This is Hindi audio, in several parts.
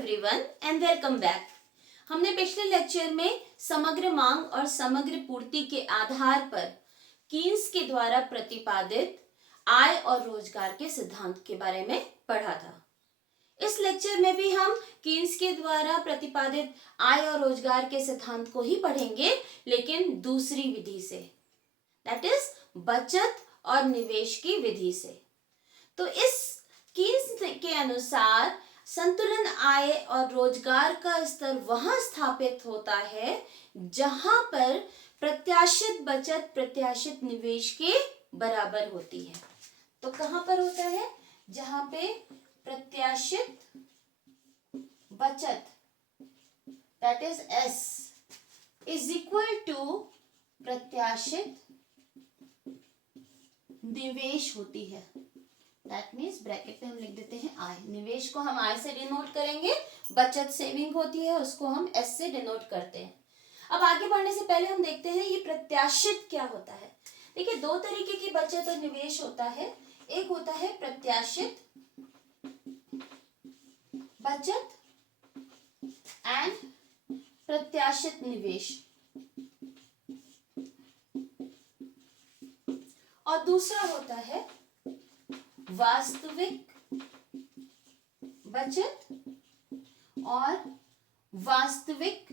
Everyone and welcome back. हमने पिछले लेक्चर में समग्र मांग और समग्र पूर्ति के आधार पर कीन्स के द्वारा प्रतिपादित आय और रोजगार के सिद्धांत के बारे में पढ़ा था। इस लेक्चर में भी हम कीन्स के द्वारा प्रतिपादित आय और रोजगार के सिद्धांत को ही पढ़ेंगे, लेकिन दूसरी विधि से, दैट इज बचत और निवेश की विधि से। तो इस कीन्स के अनुसार संतुलन आय और रोजगार का स्तर वहां स्थापित होता है जहां पर प्रत्याशित बचत प्रत्याशित निवेश के बराबर होती है। तो कहां पर होता है? जहां पे प्रत्याशित बचत that is S is equal to प्रत्याशित निवेश होती है। दैट मीन्स ब्रैकेट में हम लिख देते हैं आय। निवेश को हम आय से डिनोट करेंगे, बचत सेविंग होती है उसको हम एस से डिनोट करते हैं। अब आगे बढ़ने से पहले हम देखते हैं ये प्रत्याशित क्या होता है। देखिए, दो तरीके की बचत और निवेश होता है। एक होता है प्रत्याशित बचत एंड प्रत्याशित निवेश, और दूसरा होता है वास्तविक बचत और वास्तविक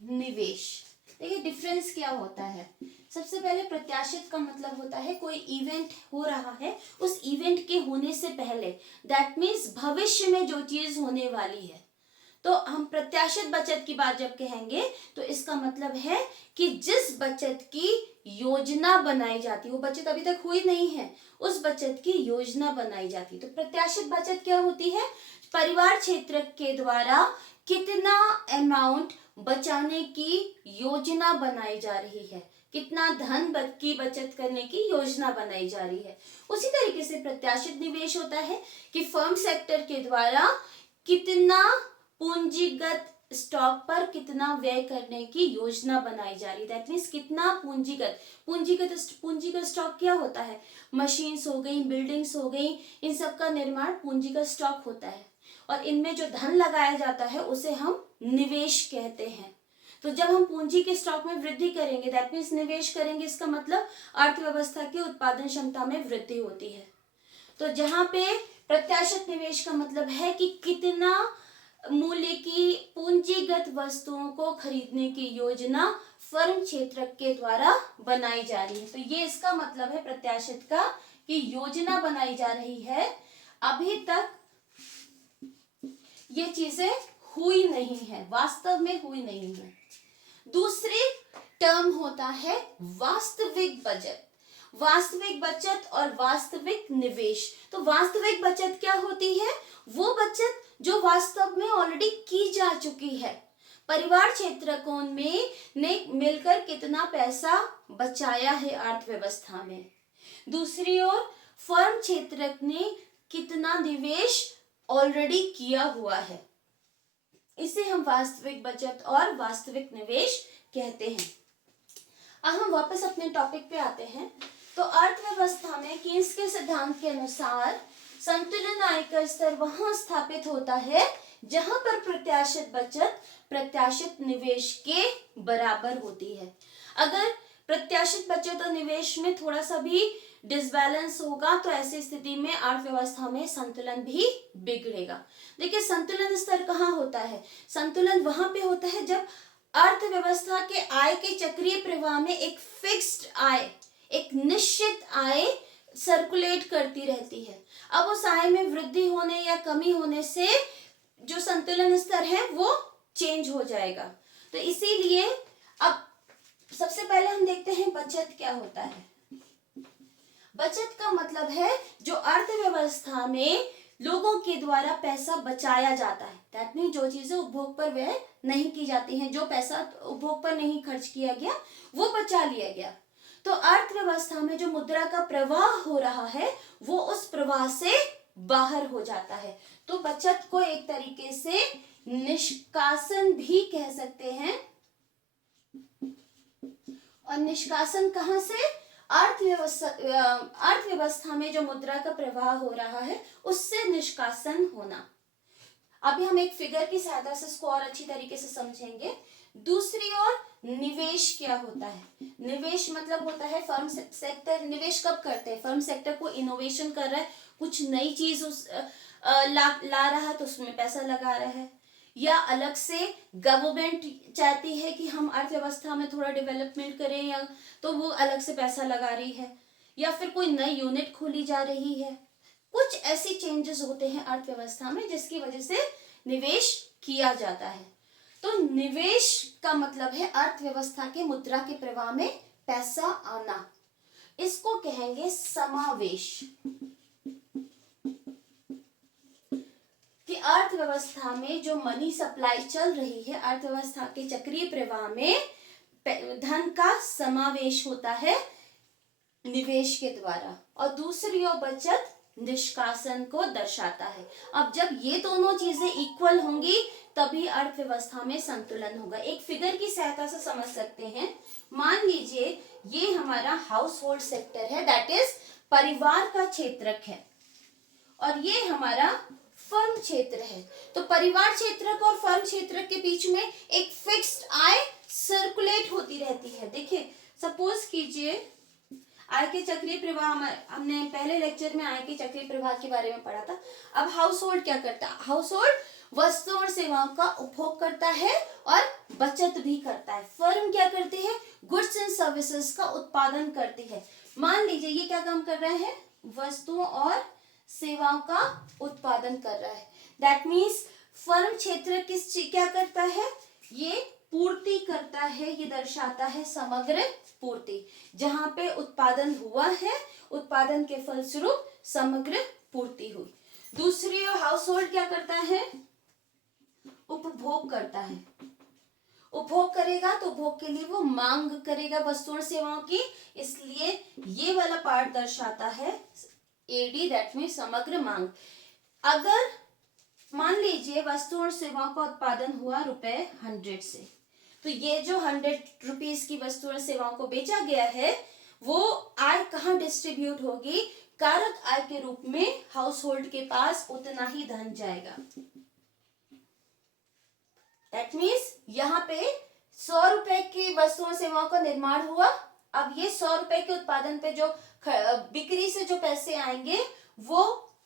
निवेश। देखिए डिफरेंस क्या होता है। सबसे पहले प्रत्याशित का मतलब होता है कोई इवेंट हो रहा है, उस इवेंट के होने से पहले, दैट मीन्स भविष्य में जो चीज होने वाली है। तो हम प्रत्याशित बचत की बात जब कहेंगे तो इसका मतलब है कि जिस बचत की योजना बनाई जाती है, वो बचत अभी तक हुई नहीं है, उस बचत की योजना बनाई जाती है। तो प्रत्याशित बचत क्या होती है? परिवार क्षेत्र के द्वारा कितना अमाउंट बचाने की योजना बनाई जा रही है, कितना धन की बचत करने की योजना बनाई जा रही है। उसी तरीके से प्रत्याशित निवेश होता है कि फर्म सेक्टर के द्वारा कितना पूंजीगत स्टॉक पर कितना व्यय करने की योजना बनाई जा रही है। दैट मीन्स कितना पूंजीगत स्टॉक क्या होता है? मशीन्स हो गई, बिल्डिंग्स हो गई, इन सब का निर्माण पूंजीगत स्टॉक होता है, और इनमें जो धन लगाया जाता है उसे हम निवेश कहते हैं। तो जब हम पूंजी के स्टॉक में वृद्धि करेंगे, दैट मीन्स निवेश करेंगे, इसका मतलब अर्थव्यवस्था की उत्पादन क्षमता में वृद्धि होती है। तो जहां पे प्रत्याशित निवेश का मतलब है कि कितना मूल्य की पूंजीगत वस्तुओं को खरीदने की योजना फर्म क्षेत्र के द्वारा बनाई जा रही है। तो ये इसका मतलब है प्रत्याशित का कि योजना बनाई जा रही है, अभी तक ये चीजें हुई नहीं है, वास्तव में हुई नहीं है। दूसरी टर्म होता है वास्तविक बचत। वास्तविक बचत और वास्तविक निवेश। तो वास्तविक बचत क्या होती है? वो बचत जो वास्तव में ऑलरेडी की जा चुकी है। परिवार क्षेत्रकों में ने मिलकर कितना पैसा बचाया है अर्थव्यवस्था में। दूसरी ओर फर्म क्षेत्र ने कितना निवेश ऑलरेडी किया हुआ है। इसे हम वास्तविक बचत और वास्तविक निवेश कहते हैं। अब हम वापस अपने टॉपिक पे आते हैं। तो अर्थव्यवस्था में कीन्स के सिद्धांत के अनुसार संतुलन आय का स्तर वहां स्थापित होता है जहां पर प्रत्याशित बचत प्रत्याशित निवेश के बराबर होती है। अगर प्रत्याशित बचत और निवेश में थोड़ा सा भी डिसबैलेंस होगा तो ऐसी स्थिति में अर्थव्यवस्था में संतुलन भी बिगड़ेगा। देखिए, संतुलन स्तर कहाँ होता है? संतुलन वहां पे होता है जब अर्थव्यवस्था के आय के चक्रीय प्रवाह में एक फिक्स्ड आय, एक निश्चित आय सर्कुलेट करती रहती है। अब उस आय में वृद्धि होने या कमी होने से जो संतुलन स्तर है वो चेंज हो जाएगा। तो इसीलिए अब सबसे पहले हम देखते हैं बचत क्या होता है। बचत का मतलब है जो अर्थव्यवस्था में लोगों के द्वारा पैसा बचाया जाता है। दैट मीन्स जो चीजें उपभोग पर व्यय नहीं की जाती हैं, जो पैसा उपभोग पर नहीं खर्च किया गया वो बचा लिया गया। तो अर्थव्यवस्था में जो मुद्रा का प्रवाह हो रहा है वो उस प्रवाह से बाहर हो जाता है। तो बचत को एक तरीके से निष्कासन भी कह सकते हैं। और निष्कासन कहां से? अर्थव्यवस्था में जो मुद्रा का प्रवाह हो रहा है उससे निष्कासन होना। अभी हम एक फिगर की सहायता से इसको और अच्छी तरीके से समझेंगे। दूसरी ओर निवेश क्या होता है? निवेश मतलब होता है फर्म सेक्टर निवेश कब करते हैं? फर्म सेक्टर को इनोवेशन कर रहा है, कुछ नई चीज उस ला रहा है तो उसमें पैसा लगा रहा है, या अलग से गवर्नमेंट चाहती है कि हम अर्थव्यवस्था में थोड़ा डेवलपमेंट करें, या तो वो अलग से पैसा लगा रही है, या फिर कोई नई यूनिट खोली जा रही है। कुछ ऐसी चेंजेस होते हैं अर्थव्यवस्था में जिसकी वजह से निवेश किया जाता है। तो निवेश का मतलब है अर्थव्यवस्था के मुद्रा के प्रवाह में पैसा आना, इसको कहेंगे समावेश। कि अर्थव्यवस्था में जो मनी सप्लाई चल रही है, अर्थव्यवस्था के चक्रीय प्रवाह में धन का समावेश होता है निवेश के द्वारा, और दूसरी ओर बचत निष्कासन को दर्शाता है। अब जब ये दोनों चीजें इक्वल होंगी तभी अर्थव्यवस्था में संतुलन होगा। एक फिगर की सहायता से समझ सकते हैं। मान लीजिए ये हमारा हाउस होल्ड सेक्टर है, दैट इज परिवार का क्षेत्रक है, और ये हमारा फर्म क्षेत्र है। तो परिवार क्षेत्रक और फर्म क्षेत्रक के बीच में एक फिक्स्ड आय सर्कुलेट होती रहती है। देखिए सपोज कीजिए आय के चक्रीय प्रवाह, हमने पहले लेक्चर में आय के चक्रीय प्रवाह के बारे में पढ़ा था। अब हाउस होल्ड क्या करता है? हाउस होल्ड वस्तुओं और सेवाओं का उपभोग करता है और बचत भी करता है। फर्म क्या करती है? गुड्स एंड सर्विसेज का उत्पादन करती है। मान लीजिए ये क्या काम कर रहा है? वस्तुओं और सेवाओं का उत्पादन कर रहा है। दैट मीन्स फर्म क्षेत्र क्या करता है? ये पूर्ति करता है, ये दर्शाता है समग्र पूर्ति। जहां पे उत्पादन हुआ है, उत्पादन के फलस्वरूप समग्र पूर्ति हुई। दूसरी ओर हाउस होल्ड क्या करता है? उपभोग करता है। उपभोग करेगा तो उपभोग के लिए वो मांग करेगा वस्तुओं और सेवाओं की, इसलिए ये वाला पार्ट दर्शाता है एडी, दैट मीन्स समग्र मांग। अगर मान लीजिए वस्तुओं और सेवाओं का उत्पादन हुआ ₹100 से, तो ये जो 100 रुपीज की वस्तु और सेवाओं को बेचा गया है वो आय कहाँ डिस्ट्रीब्यूट होगी? कारक आय के रूप में हाउस होल्ड के पास उतना ही धन जाएगा। दैट मीन्स यहाँ पे 100 रुपए की वस्तुओं सेवाओं का निर्माण हुआ। अब ये 100 रुपए के उत्पादन पे जो बिक्री से जो पैसे आएंगे वो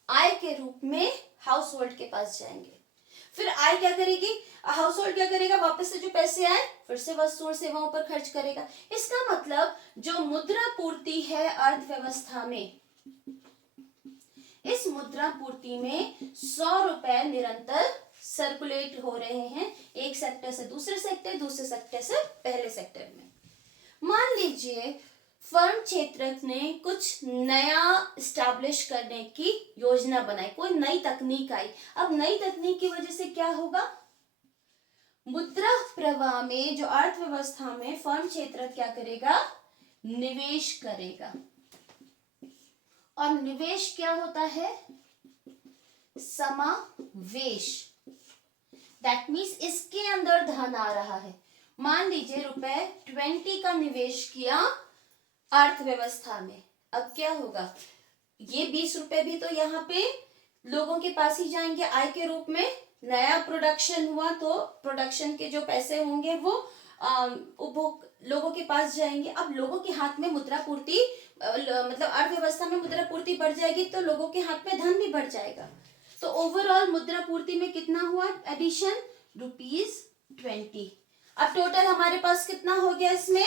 आय के रूप में हाउस होल्ड के पास जाएंगे। फिर आय क्या करेगी? हाउस होल्ड क्या करेगा? वापस से जो पैसे आए फिर से वस्तुओं और सेवाओं पर खर्च करेगा। इसका मतलब जो मुद्रा पूर्ति है अर्थव्यवस्था में, इस मुद्रा पूर्ति में 100 रुपए निरंतर सर्कुलेट हो रहे हैं, एक सेक्टर से दूसरे सेक्टर, दूसरे सेक्टर से पहले सेक्टर में। मान लीजिए फर्म क्षेत्रक ने कुछ नया स्टैब्लिश करने की योजना बनाई, कोई नई तकनीक आई। अब नई तकनीक की वजह से क्या होगा? मुद्रा प्रवाह में जो अर्थव्यवस्था में फर्म क्षेत्रक क्या करेगा? निवेश करेगा। और निवेश क्या होता है? समावेश। दैट मीन्स इसके अंदर धन आ रहा है। मान लीजिए ₹20 का निवेश किया अर्थव्यवस्था में, अब क्या होगा? ये 20 रुपए भी तो यहाँ पे लोगों के पास ही जाएंगे आय के रूप में। नया प्रोडक्शन हुआ तो प्रोडक्शन के जो पैसे होंगे वो उपभोग लोगों के पास जाएंगे। अब लोगों के हाथ में मुद्रा पूर्ति, मतलब अर्थव्यवस्था में मुद्रा पूर्ति बढ़ जाएगी तो लोगों के हाथ में धन भी बढ़ जाएगा। तो ओवरऑल मुद्रा पूर्ति में कितना हुआ एडिशन? ₹20। अब टोटल हमारे पास कितना हो गया? इसमें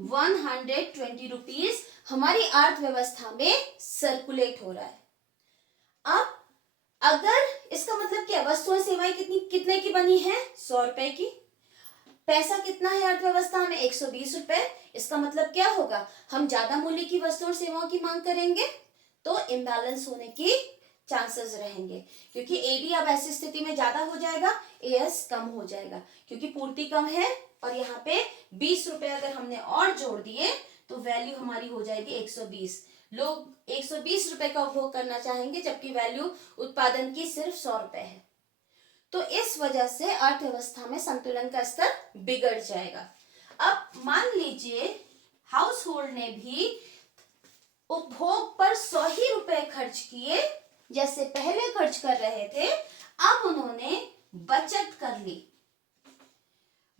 ₹120 हमारी अर्थव्यवस्था में सर्कुलेट हो रहा है। अब अगर इसका मतलब क्या? वस्तुएं सेवाएं कितने की बनी है? 100 रुपए की। पैसा कितना है अर्थव्यवस्था में? 120 रुपए। इसका मतलब क्या होगा? हम ज्यादा मूल्य की वस्तुओं और सेवाओं की मांग करेंगे तो इम्बैलेंस होने की चांसेस रहेंगे, क्योंकि एडी अब ऐसी स्थिति में ज्यादा हो जाएगा, एएस कम हो जाएगा, क्योंकि पूर्ति कम है। और यहाँ पे 20 रुपए अगर हमने और जोड़ दिए तो वैल्यू हमारी हो जाएगी 120। लोग 120 रुपए का उपभोग करना चाहेंगे जबकि वैल्यू उत्पादन की सिर्फ 100 रुपए है। तो इस वजह से अर्थव्यवस्था में संतुलन का स्तर बिगड़ जाएगा। अब मान लीजिए हाउस होल्ड ने भी उपभोग पर 100 ही रुपए खर्च किए, जैसे पहले खर्च कर रहे थे, अब उन्होंने बचत कर ली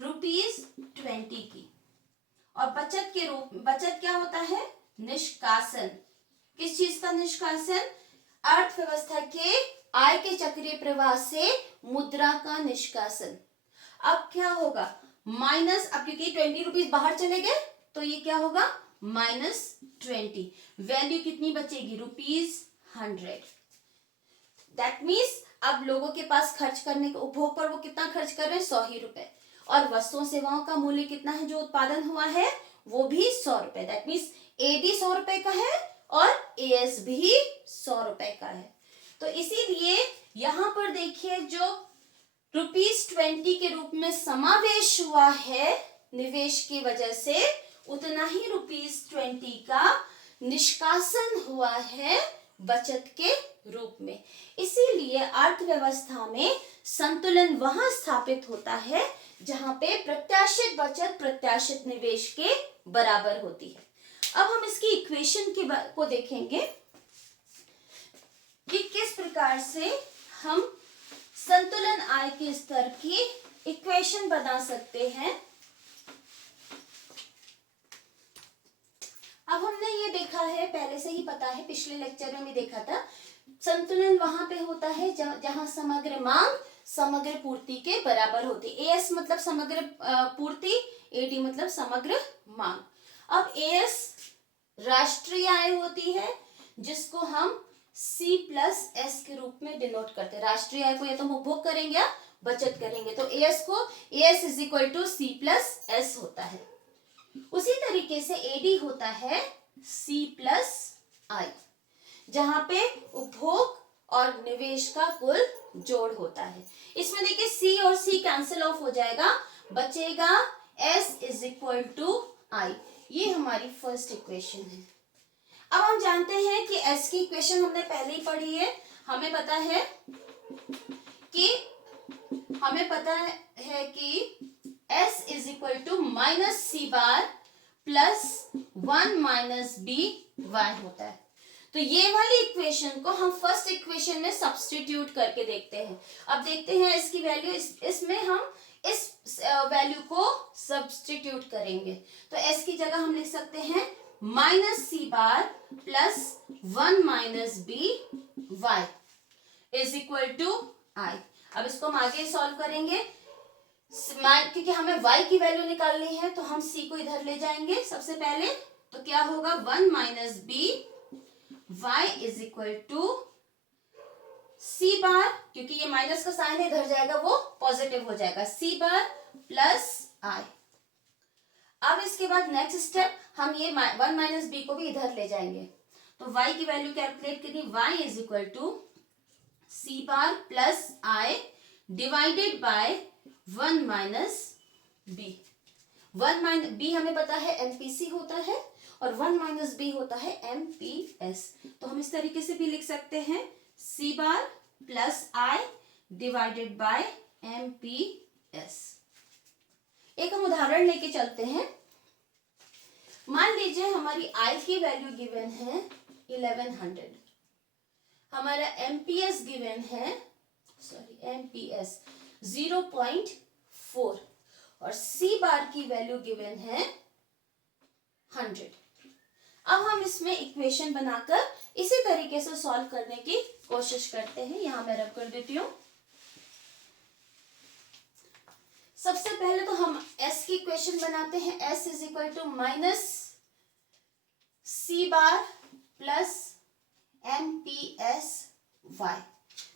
₹20 की, और बचत के रूप में, बचत क्या होता है? निष्कासन। किस चीज का निष्कासन? अर्थव्यवस्था के आय के चक्रीय प्रवाह से मुद्रा का निष्कासन। अब क्या होगा? माइनस, अब क्योंकि ₹20 बाहर चले गए तो ये क्या होगा? -20। वैल्यू कितनी बचेगी? ₹100। दैट मीन्स अब लोगों के पास खर्च करने के उपभोग पर वो कितना खर्च कर रहे हैं? ₹100। और वस्तुओं सेवाओं का मूल्य कितना है जो उत्पादन हुआ है? वो भी ₹100। दैट मीन्स एडी ₹100 का है और एएस भी ₹100 का है। तो इसीलिए यहां पर देखिए जो ₹20 के रूप में समावेश हुआ है निवेश की वजह से, उतना ही ₹20 का निष्कासन हुआ है बचत के रूप में। इसीलिए अर्थव्यवस्था में संतुलन वहां स्थापित होता है जहां पे प्रत्याशित बचत प्रत्याशित निवेश के बराबर होती है। अब हम इसकी इक्वेशन को देखेंगे कि किस प्रकार से हम संतुलन आय के स्तर की इक्वेशन बना सकते हैं। अब हमने ये देखा है, पहले से ही पता है, पिछले लेक्चर में भी देखा था, संतुलन वहां पे होता है जहां समग्र मांग समग्र पूर्ति के बराबर होती है। एएस मतलब समग्र पूर्ति, एडी मतलब समग्र मांग। अब एएस राष्ट्रीय आय होती है जिसको हम C+S के रूप में डिनोट करते हैं। राष्ट्रीय आय को या तो हम उपभोग करेंगे या बचत करेंगे, तो एएस को एएस = C+S होता है। उसी तरीके से एडी होता है C+I, जहां पे उपभोग और निवेश का कुल जोड़ होता है। इसमें देखिए C और C कैंसिल ऑफ हो जाएगा, बचेगा S = I। ये हमारी फर्स्ट इक्वेशन है। अब हम जानते हैं कि S की इक्वेशन हमने पहले ही पढ़ी है। हमें पता है कि S = -C बार + 1 - BY होता है। तो ये वाली इक्वेशन को हम फर्स्ट इक्वेशन में सब्स्टिट्यूट करके देखते हैं। अब देखते हैं इसकी वैल्यू, इसमें हम इस वैल्यू को सब्स्टिट्यूट करेंगे। तो S की जगह हम लिख सकते हैं -C बार + 1 - BY = I। अब इसको हम आगे सॉल्व करेंगे, क्योंकि हमें y की वैल्यू निकालनी है तो हम C को इधर ले जाएंगे सबसे पहले। तो क्या होगा? 1 - BY = C बार, क्योंकि ये माइनस का साइन है, इधर जाएगा वो पॉजिटिव हो जाएगा, C बार + I। अब इसके बाद नेक्स्ट स्टेप, हम ये 1 - B को भी इधर ले जाएंगे। तो y की वैल्यू कैलकुलेट करनी, y = C bar + I divided by 1 - B। 1 - B हमें पता है MPC होता है और 1 - B होता है MPS। तो हम इस तरीके से भी लिख सकते हैं C bar + I divided by MPS। एक हम उदाहरण लेके चलते हैं। मान लीजिए हमारी I की वैल्यू गिवन है 1100, हमारा MPS गिवन है, MPS 0.4 और C बार की वैल्यू गिवन है 100। अब हम इसमें इक्वेशन बनाकर इसी तरीके से सॉल्व करने की कोशिश करते हैं। यहां मैं रब कर देती हूं। सबसे पहले तो हम S की इक्वेशन बनाते हैं। S = -C बार + MPSY।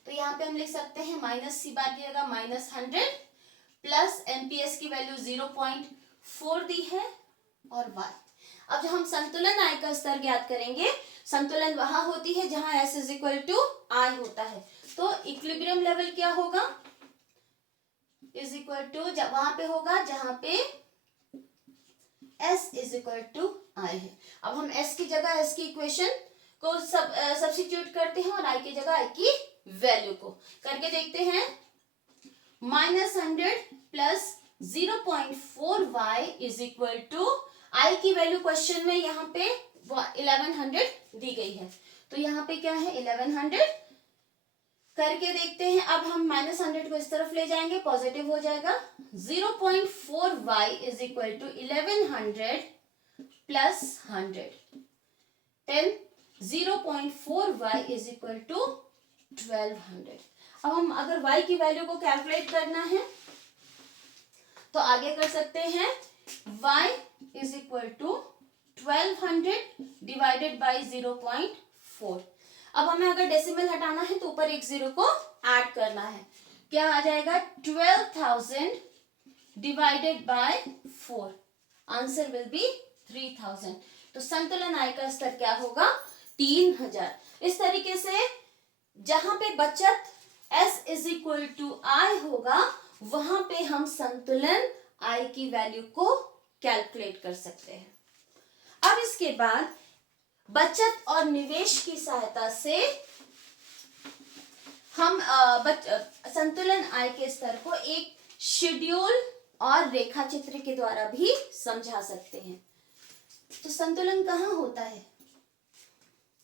तो यहाँ पे हम लिख सकते हैं -C बार की जगह -100 प्लस MPS की वैल्यू 0.4 दी है और Y। अब जब हम संतुलन आय का स्तर ज्ञात करेंगे, संतुलन वहां होती है जहां S = I होता है। तो इक्विलिब्रियम लेवल क्या होगा? वहां पे होगा जहां पे S = I है। अब हम S की जगह S की इक्वेशन को सब्स्टिट्यूट करते हैं और I की जगह I की वैल्यू को करके देखते हैं। -100 प्लस 0.4y = I की वैल्यू क्वेश्चन में यहाँ पे 1100 दी गई है। तो यहाँ पे क्या है? 1100 करके देखते हैं। अब हम -100 को इस तरफ ले जाएंगे, पॉजिटिव हो जाएगा। 0.4y is equal to 1100 plus 100, then 0.4y is equal to 1200। अब हम अगर y की वैल्यू को कैलकुलेट करना है तो आगे कर सकते हैं। y is equal to 1200 divided by 0.4। अब हमें अगर डेसिमल हटाना है तो ऊपर एक जीरो को ऐड करना है। क्या आ जाएगा? 12,000 divided by 4, answer will be 3000। तो संतुलन आय का स्तर क्या होगा? 3000। इस तरीके से जहां पे बचत S is equal to I होगा वहां पे हम संतुलन आय की वैल्यू को कैलकुलेट कर सकते हैं। अब इसके बाद बचत और निवेश की सहायता से हम संतुलन आय के स्तर को एक शेड्यूल और रेखा चित्र के द्वारा भी समझा सकते हैं। तो संतुलन कहाँ होता है?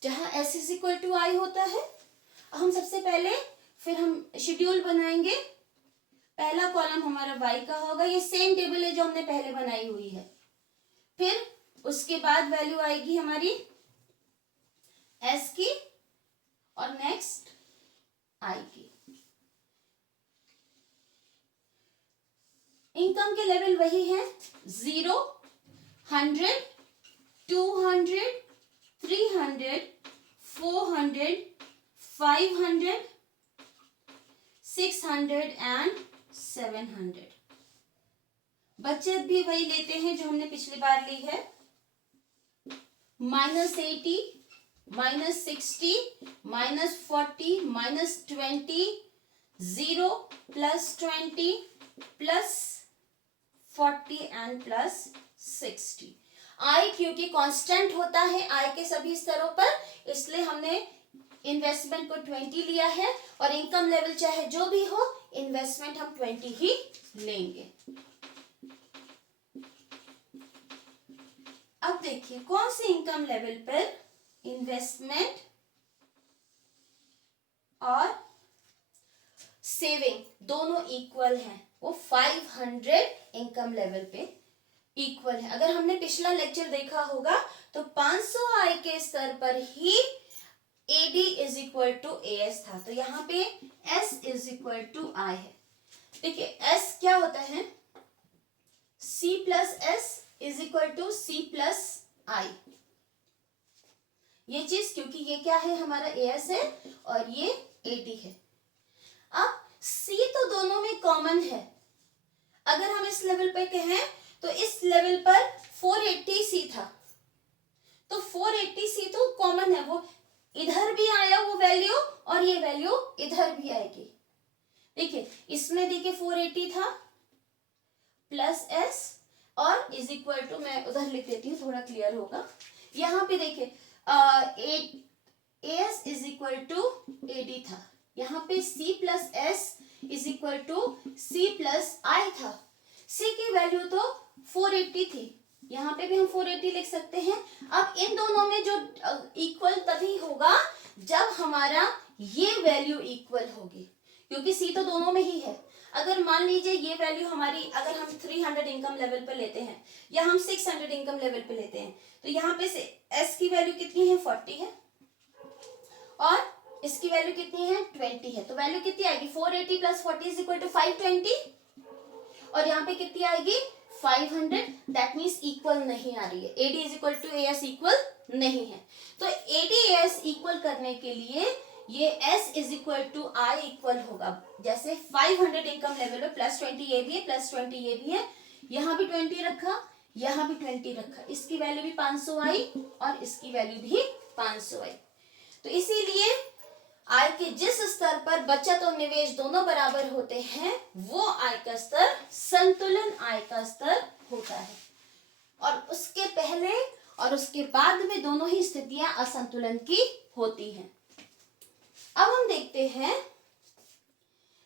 जहां S is equal to I होता है। हम सबसे पहले फिर हम शेड्यूल बनाएंगे। पहला कॉलम हमारा y का होगा, ये सेम टेबल है जो हमने पहले बनाई हुई है। फिर उसके बाद वैल्यू आएगी हमारी S की और नेक्स्ट I की। इनकम के लेवल वही है, 0, 100, 200, 300, 400, 500, 600 एंड 700। बचत भी वही लेते हैं जो हमने पिछली बार ली है, -80, -60, -40, -20, 0, +20, +40 एंड +60। आय क्योंकि कांस्टेंट होता है आय के सभी स्तरों पर, इसलिए हमने इन्वेस्टमेंट को 20 लिया है और इनकम लेवल चाहे जो भी हो इन्वेस्टमेंट हम 20 ही लेंगे। अब देखिए कौन सी इनकम लेवल पर इन्वेस्टमेंट और सेविंग दोनों इक्वल हैं, वो 500 इनकम लेवल पे इक्वल है। अगर हमने पिछला लेक्चर देखा होगा तो 500 आय के स्तर पर ही AD is equal to AS था, तो यहाँ पे S is equal to I है। देखिए S क्या होता है? C plus S is equal to C plus I। ये चीज क्योंकि ये क्या है? हमारा AS है और ये AD है। अब C तो दोनों में कॉमन है। अगर हम इस लेवल पे कहें तो इस लेवल पर 480C था, तो 480C तो कॉमन है, वो इधर भी आया वो वैल्यू और ये वैल्यू इधर भी आएगी। देखिए इसमें देखिए 480 था प्लस S और इज इक्वल टू, मैं उधर लिख देती हूँ थोड़ा क्लियर होगा। यहाँ पे देखिए AS is equal to AD था, यहाँ पे C plus S is equal to C plus I था। C की वैल्यू तो 480 थी, यहाँ पे भी हम 480 लिख सकते हैं। अब इन दोनों में जो इक्वल तभी होगा जब हमारा ये वैल्यू इक्वल होगी, क्योंकि C तो दोनों में ही है। अगर मान लीजिए ये वैल्यू हमारी, अगर हम 300 इनकम लेवल पे लेते हैं या हम 600 इनकम लेवल पे लेते हैं, तो यहाँ पे से S की वैल्यू कितनी है? 40 है और इसकी वैल्यू कितनी है? 20 है। तो वैल्यू कितनी आएगी? 480 प्लस 40 इज इक्वल टू 520 और यहाँ पे कितनी आएगी? 500। दैट मीन्स इक्वल नहीं आ रही है, AD is equal to AS equal नहीं है। तो AD AS इक्वल करने के लिए ये S is equal to I equal होगा। जैसे 500 इनकम लेवल पे +20 ये भी है, +20 ये भी है, यहाँ भी 20 रखा, यहाँ भी 20 रखा, इसकी वैल्यू भी 500 आई और इसकी वैल्यू भी 500 आई। तो इसीलिए आय के जिस स्तर पर बचत और निवेश दोनों बराबर होते हैं वो आय का स्तर संतुलन आय का स्तर होता है, और उसके पहले और उसके बाद में दोनों ही स्थितियां असंतुलन की होती हैं। अब हम देखते हैं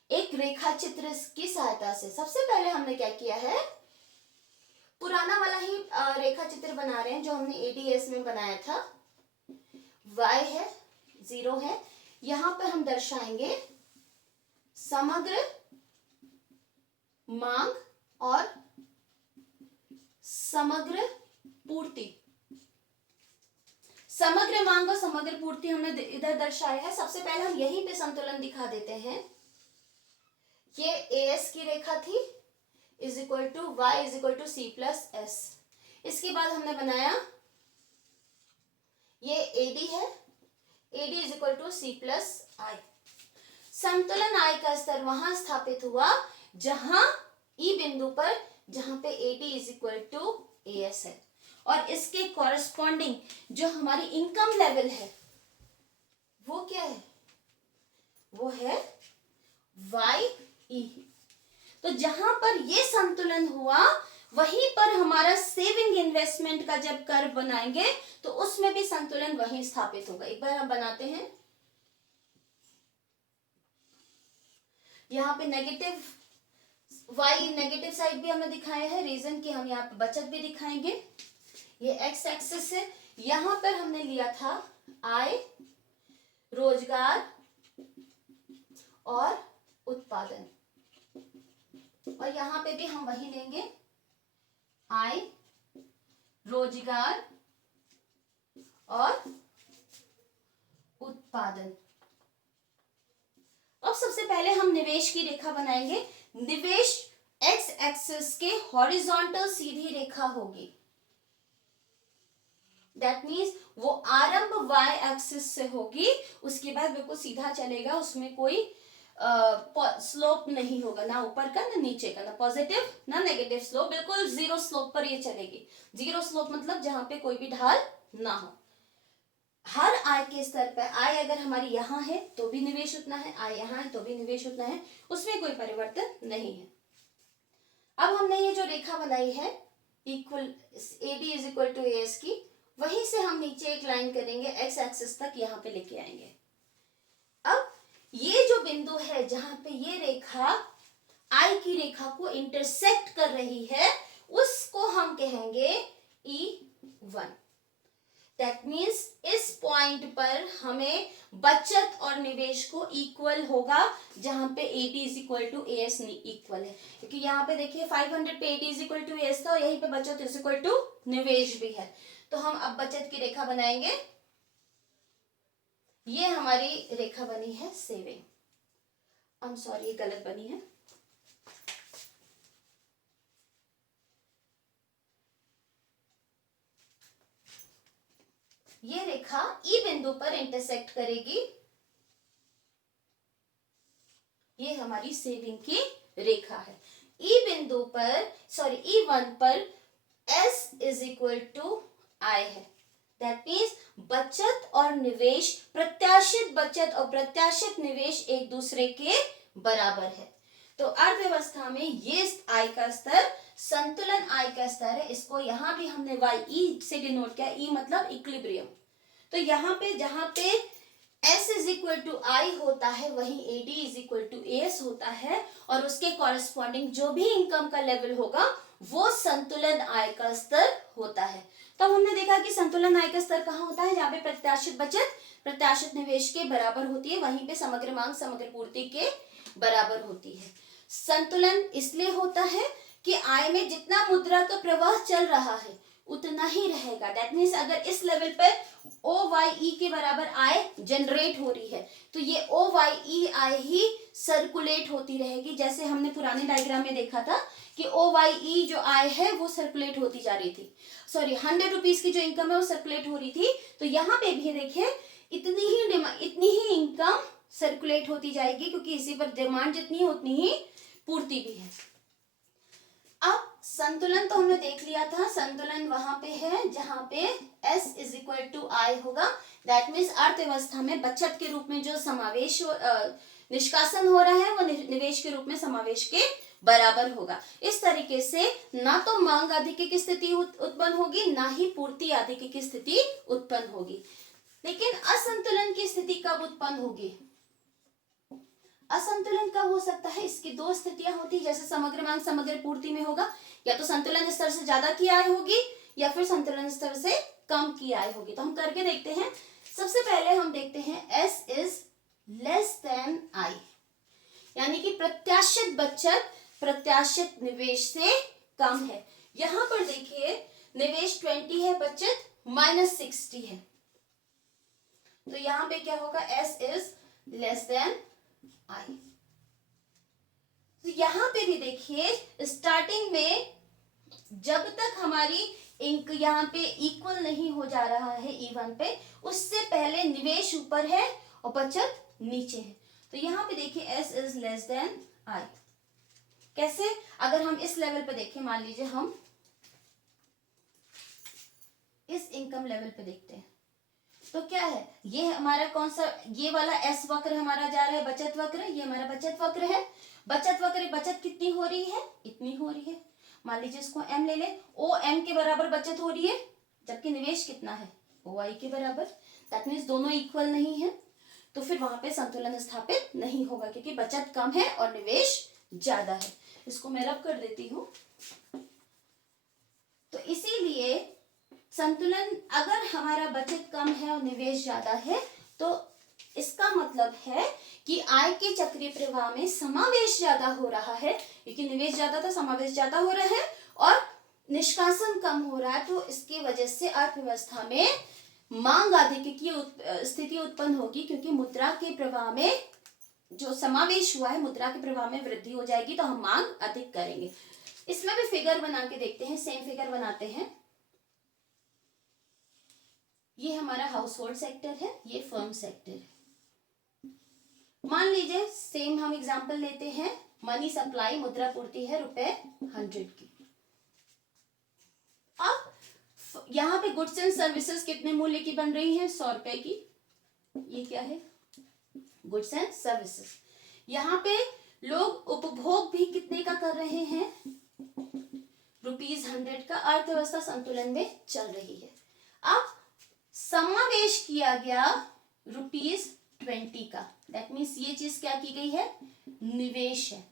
एक रेखा चित्र की सहायता से। सबसे पहले हमने क्या किया है, पुराना वाला ही रेखा चित्र बना रहे हैं जो हमने ADS में बनाया था। Y है, 0 है, यहाँ पर हम दर्शाएंगे समग्र मांग और समग्र पूर्ति। समग्र मांग और समग्र पूर्ति हमने इधर दर्शाया है। सबसे पहले हम यहीं पे संतुलन दिखा देते हैं। ये एस की रेखा थी is equal to Y is equal to C plus S. इसके बाद हमने बनाया ये एडी है, AD is equal to C plus I. संतुलन आई का स्तर वहां स्थापित हुआ जहां ई बिंदु पर, जहां पे AD is equal to AS है, और इसके कॉरेस्पॉन्डिंग जो हमारी इनकम लेवल है वो क्या है, वो है वाई ई। तो जहां पर ये संतुलन हुआ वहीं पर हमारा सेविंग इन्वेस्टमेंट का जब कर्व बनाएंगे तो उसमें भी संतुलन वहीं स्थापित होगा। एक बार हम बनाते हैं। यहाँ पे नेगेटिव वाई नेगेटिव साइड भी हमने दिखाया है, रीजन कि हम यहाँ पे बचत भी दिखाएंगे। ये एक्स एक्सिस है, यहां पर हमने लिया था आय, रोजगार और उत्पादन, और यहां पे भी हम वही लेंगे आय, रोजगार और उत्पादन। अब सबसे पहले हम निवेश की रेखा बनाएंगे। निवेश एक्स एक्सिस के हॉरिजॉन्टल सीधी रेखा होगी। दैट मीन्स वो आरंभ वाई एक्सिस से होगी, उसके बाद बिल्कुल सीधा चलेगा, उसमें कोई स्लोप नहीं होगा, ना ऊपर का ना नीचे का, ना पॉजिटिव ना नेगेटिव स्लोप, बिल्कुल जीरो स्लोप पर ये चलेगी। जीरो स्लोप मतलब जहां पे कोई भी ढाल ना हो। हर आय के स्तर पर, आय अगर हमारी यहाँ है तो भी निवेश उतना है, आय यहाँ है तो भी निवेश उतना है, उसमें कोई परिवर्तन नहीं है। अब हमने ये जो रेखा बनाई है equal AD is equal to AS की, वहीं से हम नीचे एक लाइन करेंगे एक्स एक्सिस तक, यहाँ पे लेके आएंगे। अब ये जो बिंदु है जहां पे ये रेखा आई की रेखा को इंटरसेक्ट कर रही है, उसको हम कहेंगे E1। दैट मीन्स इस पॉइंट पर हमें बचत और निवेश को इक्वल होगा, जहां पे AD is equal to AS equal है, क्योंकि यहाँ पे देखिए 500 पे AD is equal to AS था और यहीं पे बचत इज इक्वल टू निवेश भी है। तो हम अब बचत की रेखा बनाएंगे। ये हमारी रेखा बनी है सेविंग, आई एम सॉरी ये गलत बनी है, ये रेखा ई बिंदु पर इंटरसेक्ट करेगी। ये हमारी सेविंग की रेखा है। ई बिंदु पर सॉरी E1 पर S इज इक्वल टू आई है। दैट मीन्स बचत और निवेश, प्रत्याशित बचत और प्रत्याशित निवेश एक दूसरे के बराबर है। तो अर्थव्यवस्था में ये आय का स्तर संतुलन आय का स्तर है। इसको यहाँ भी हमने वाई ई से डिनोट किया, ई मतलब इक्विलिब्रियम। तो यहाँ पे जहां पे S is equal to I होता है वहीं AD is equal to S होता है, और उसके कॉरेस्पॉन्डिंग जो भी इनकम का लेवल होगा वो संतुलन आय का स्तर होता है। तब हमने देखा कि संतुलन आय का स्तर कहाँ होता है, जहाँ पे प्रत्याशित बचत प्रत्याशित निवेश के बराबर होती है, वहीं पे समग्र मांग समग्र पूर्ति के बराबर होती है। संतुलन इसलिए होता है कि आय में जितना मुद्रा का प्रवाह चल रहा है उतना ही रहेगा। दैट मीन्स अगर इस लेवल पर OYE के बराबर आय जनरेट हो रही है तो ये OYE आय ही सर्कुलेट होती रहेगी। जैसे हमने पुराने डायग्राम में देखा था कि OYE जो आय है वो सर्कुलेट होती जा रही थी, सॉरी 100 रुपीज की जो इनकम है वो सर्कुलेट हो रही थी। तो यहाँ पे भी देखिए इतनी ही इनकम सर्कुलेट होती जाएगी, क्योंकि इसी पर डिमांड जितनी है उतनी ही पूर्ति भी है। अब संतुलन तो हमने देख लिया था, संतुलन वहां पे है जहां पे S इज इक्वल टू आई होगा। दैट मीन्स अर्थव्यवस्था में बचत के रूप में जो समावेश निष्कासन हो रहा है वो निवेश के रूप में समावेश के बराबर होगा। इस तरीके से ना तो मांग अधिक की स्थिति उत्पन्न होगी, ना ही पूर्ति अधिक की स्थिति उत्पन्न होगी। लेकिन असंतुलन की स्थिति कब उत्पन्न होगी? असंतुलन कब हो सकता है? इसकी दो स्थितियां होती, जैसे समग्र मांग समग्र पूर्ति में होगा, या तो संतुलन स्तर से ज्यादा की आय होगी या फिर संतुलन स्तर से कम की आय होगी। तो हम करके देखते हैं। सबसे पहले हम देखते हैं S is less than I, यानी कि प्रत्याशित बचत प्रत्याशित निवेश से कम है। यहां पर देखिए निवेश 20 है, बचत -60 है, तो यहां पे क्या होगा, S is less than I। तो यहां पे भी देखिए स्टार्टिंग में जब तक हमारी इंक यहाँ पे इक्वल नहीं हो जा रहा है E1 पे, उससे पहले निवेश ऊपर है और बचत नीचे है। तो यहाँ पे देखिए S is less than I। कैसे, अगर हम इस लेवल पे देखें, मान लीजिए हम इस इनकम लेवल पे देखते हैं, तो क्या है, ये हमारा कौन सा, ये वाला एस वक्र हमारा जा रहा है बचत वक्र, ये हमारा बचत वक्र है। बचत वक्र, बचत कितनी हो रही है, इतनी हो रही है। मान लीजिए इसको एम ले ले, ओ एम के बराबर बचत हो रही है, जबकि निवेश कितना है, ओ आई के बराबर। दैट मीन्स दोनों इक्वल नहीं है, तो फिर वहां पे संतुलन स्थापित नहीं होगा, क्योंकि बचत कम है और निवेश ज्यादा है। इसको मैं रब कर देती हूं। तो इसीलिए संतुलन, अगर हमारा बचत कम है और निवेश ज्यादा है, तो इसका मतलब है कि आय के चक्रीय प्रवाह में समावेश ज्यादा हो रहा है, क्योंकि निवेश ज्यादा था, समावेश ज्यादा हो रहा है और निष्कासन कम हो रहा है। तो इसकी वजह से अर्थव्यवस्था में मांग अधिक की स्थिति उत्पन्न होगी, क्योंकि मुद्रा के प्रवाह में जो समावेश हुआ है, मुद्रा के प्रवाह में वृद्धि हो जाएगी, तो हम मांग अधिक करेंगे। इसमें भी फिगर बना के देखते हैं, सेम फिगर बनाते हैं। ये हमारा हाउस होल्ड सेक्टर है, ये फर्म सेक्टर है। मान लीजिए सेम हम एग्जांपल लेते हैं, मनी सप्लाई, मुद्रा पूर्ति है ₹100 की। अब यहाँ पे गुड्स एंड सर्विसेज कितने मूल्य की बन रही है, ₹100 की। ये क्या है, गुड्स एंड सर्विसेज। यहाँ पे लोग उपभोग भी कितने का कर रहे हैं, ₹100 का। अर्थव्यवस्था संतुलन में चल रही है। अब समावेश किया गया ₹20 का, दैट मीन्स ये चीज क्या की गई है, निवेश है।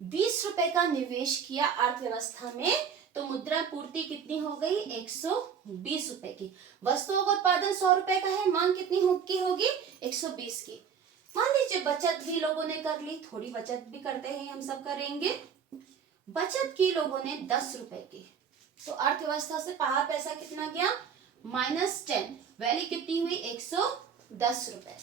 ₹20 का निवेश किया अर्थव्यवस्था में, तो मुद्रा पूर्ति कितनी हो गई, ₹120 की। वस्तुओं का उत्पादन ₹100 का है, मांग कितनी की होगी, 120 की। मान लीजिए बचत भी लोगों ने कर ली, थोड़ी बचत भी करते हैं, हम सब करेंगे। बचत की लोगों ने ₹10 की, तो अर्थव्यवस्था से बाहर पैसा कितना गया, -10। वैल्यू कितनी हुई, ₹110।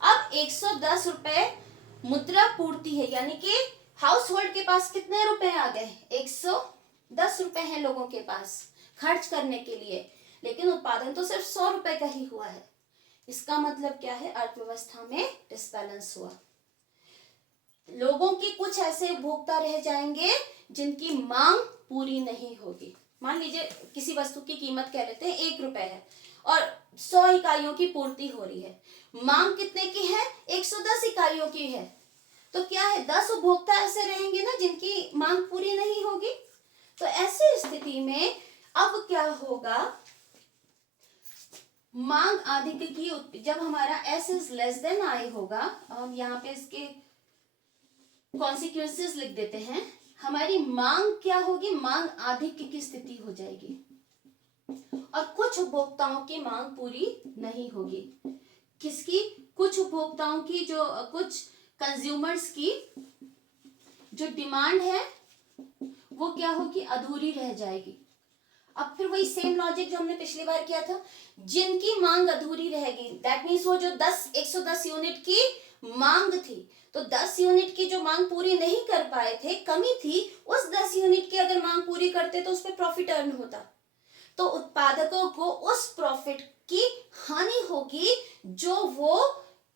अब ₹110 मुद्रा पूर्ति है, यानी कि हाउस होल्ड के पास कितने रुपए आ गए, ₹110 है लोगों के पास खर्च करने के लिए, लेकिन उत्पादन तो सिर्फ ₹100 का ही हुआ है। इसका मतलब क्या है, अर्थव्यवस्था में डिसबैलेंस हुआ। लोगों की कुछ ऐसे उपभोक्ता रह जाएंगे जिनकी मांग पूरी नहीं होगी। मान लीजिए किसी वस्तु की कीमत कह लेते हैं ₹1 है और 100 इकाइयों की पूर्ति हो रही है, मांग कितने की है, 110 इकाइयों की है। तो क्या है, 10 उपभोक्ता ऐसे रहेंगे ना जिनकी मांग पूरी नहीं होगी। तो ऐसी स्थिति में अब क्या होगा, मांग अधिक की, जब हमारा S is less than I होगा, हम यहाँ पे इसके कॉन्सिक्वेंसेस लिख देते हैं। हमारी मांग क्या होगी, मांग अधिक की स्थिति हो जाएगी और कुछ उपभोक्ताओं की मांग पूरी नहीं होगी। किसकी, कुछ उपभोक्ताओं की, जो कुछ कंज्यूमर्स की जो डिमांड है वो क्या होगी, अधूरी रह जाएगी। अब फिर वही सेम लॉजिक जो हमने पिछली बार किया था, जिनकी मांग अधूरी रहेगी, दैट मीन्स वो जो 110 यूनिट की मांग थी, तो 10 यूनिट की जो मांग पूरी नहीं कर पाए थे, कमी थी, उस 10 यूनिट की अगर मांग पूरी करते तो उस पर प्रॉफिट अर्न होता, तो उत्पादकों को उस प्रॉफिट की हानि होगी जो वो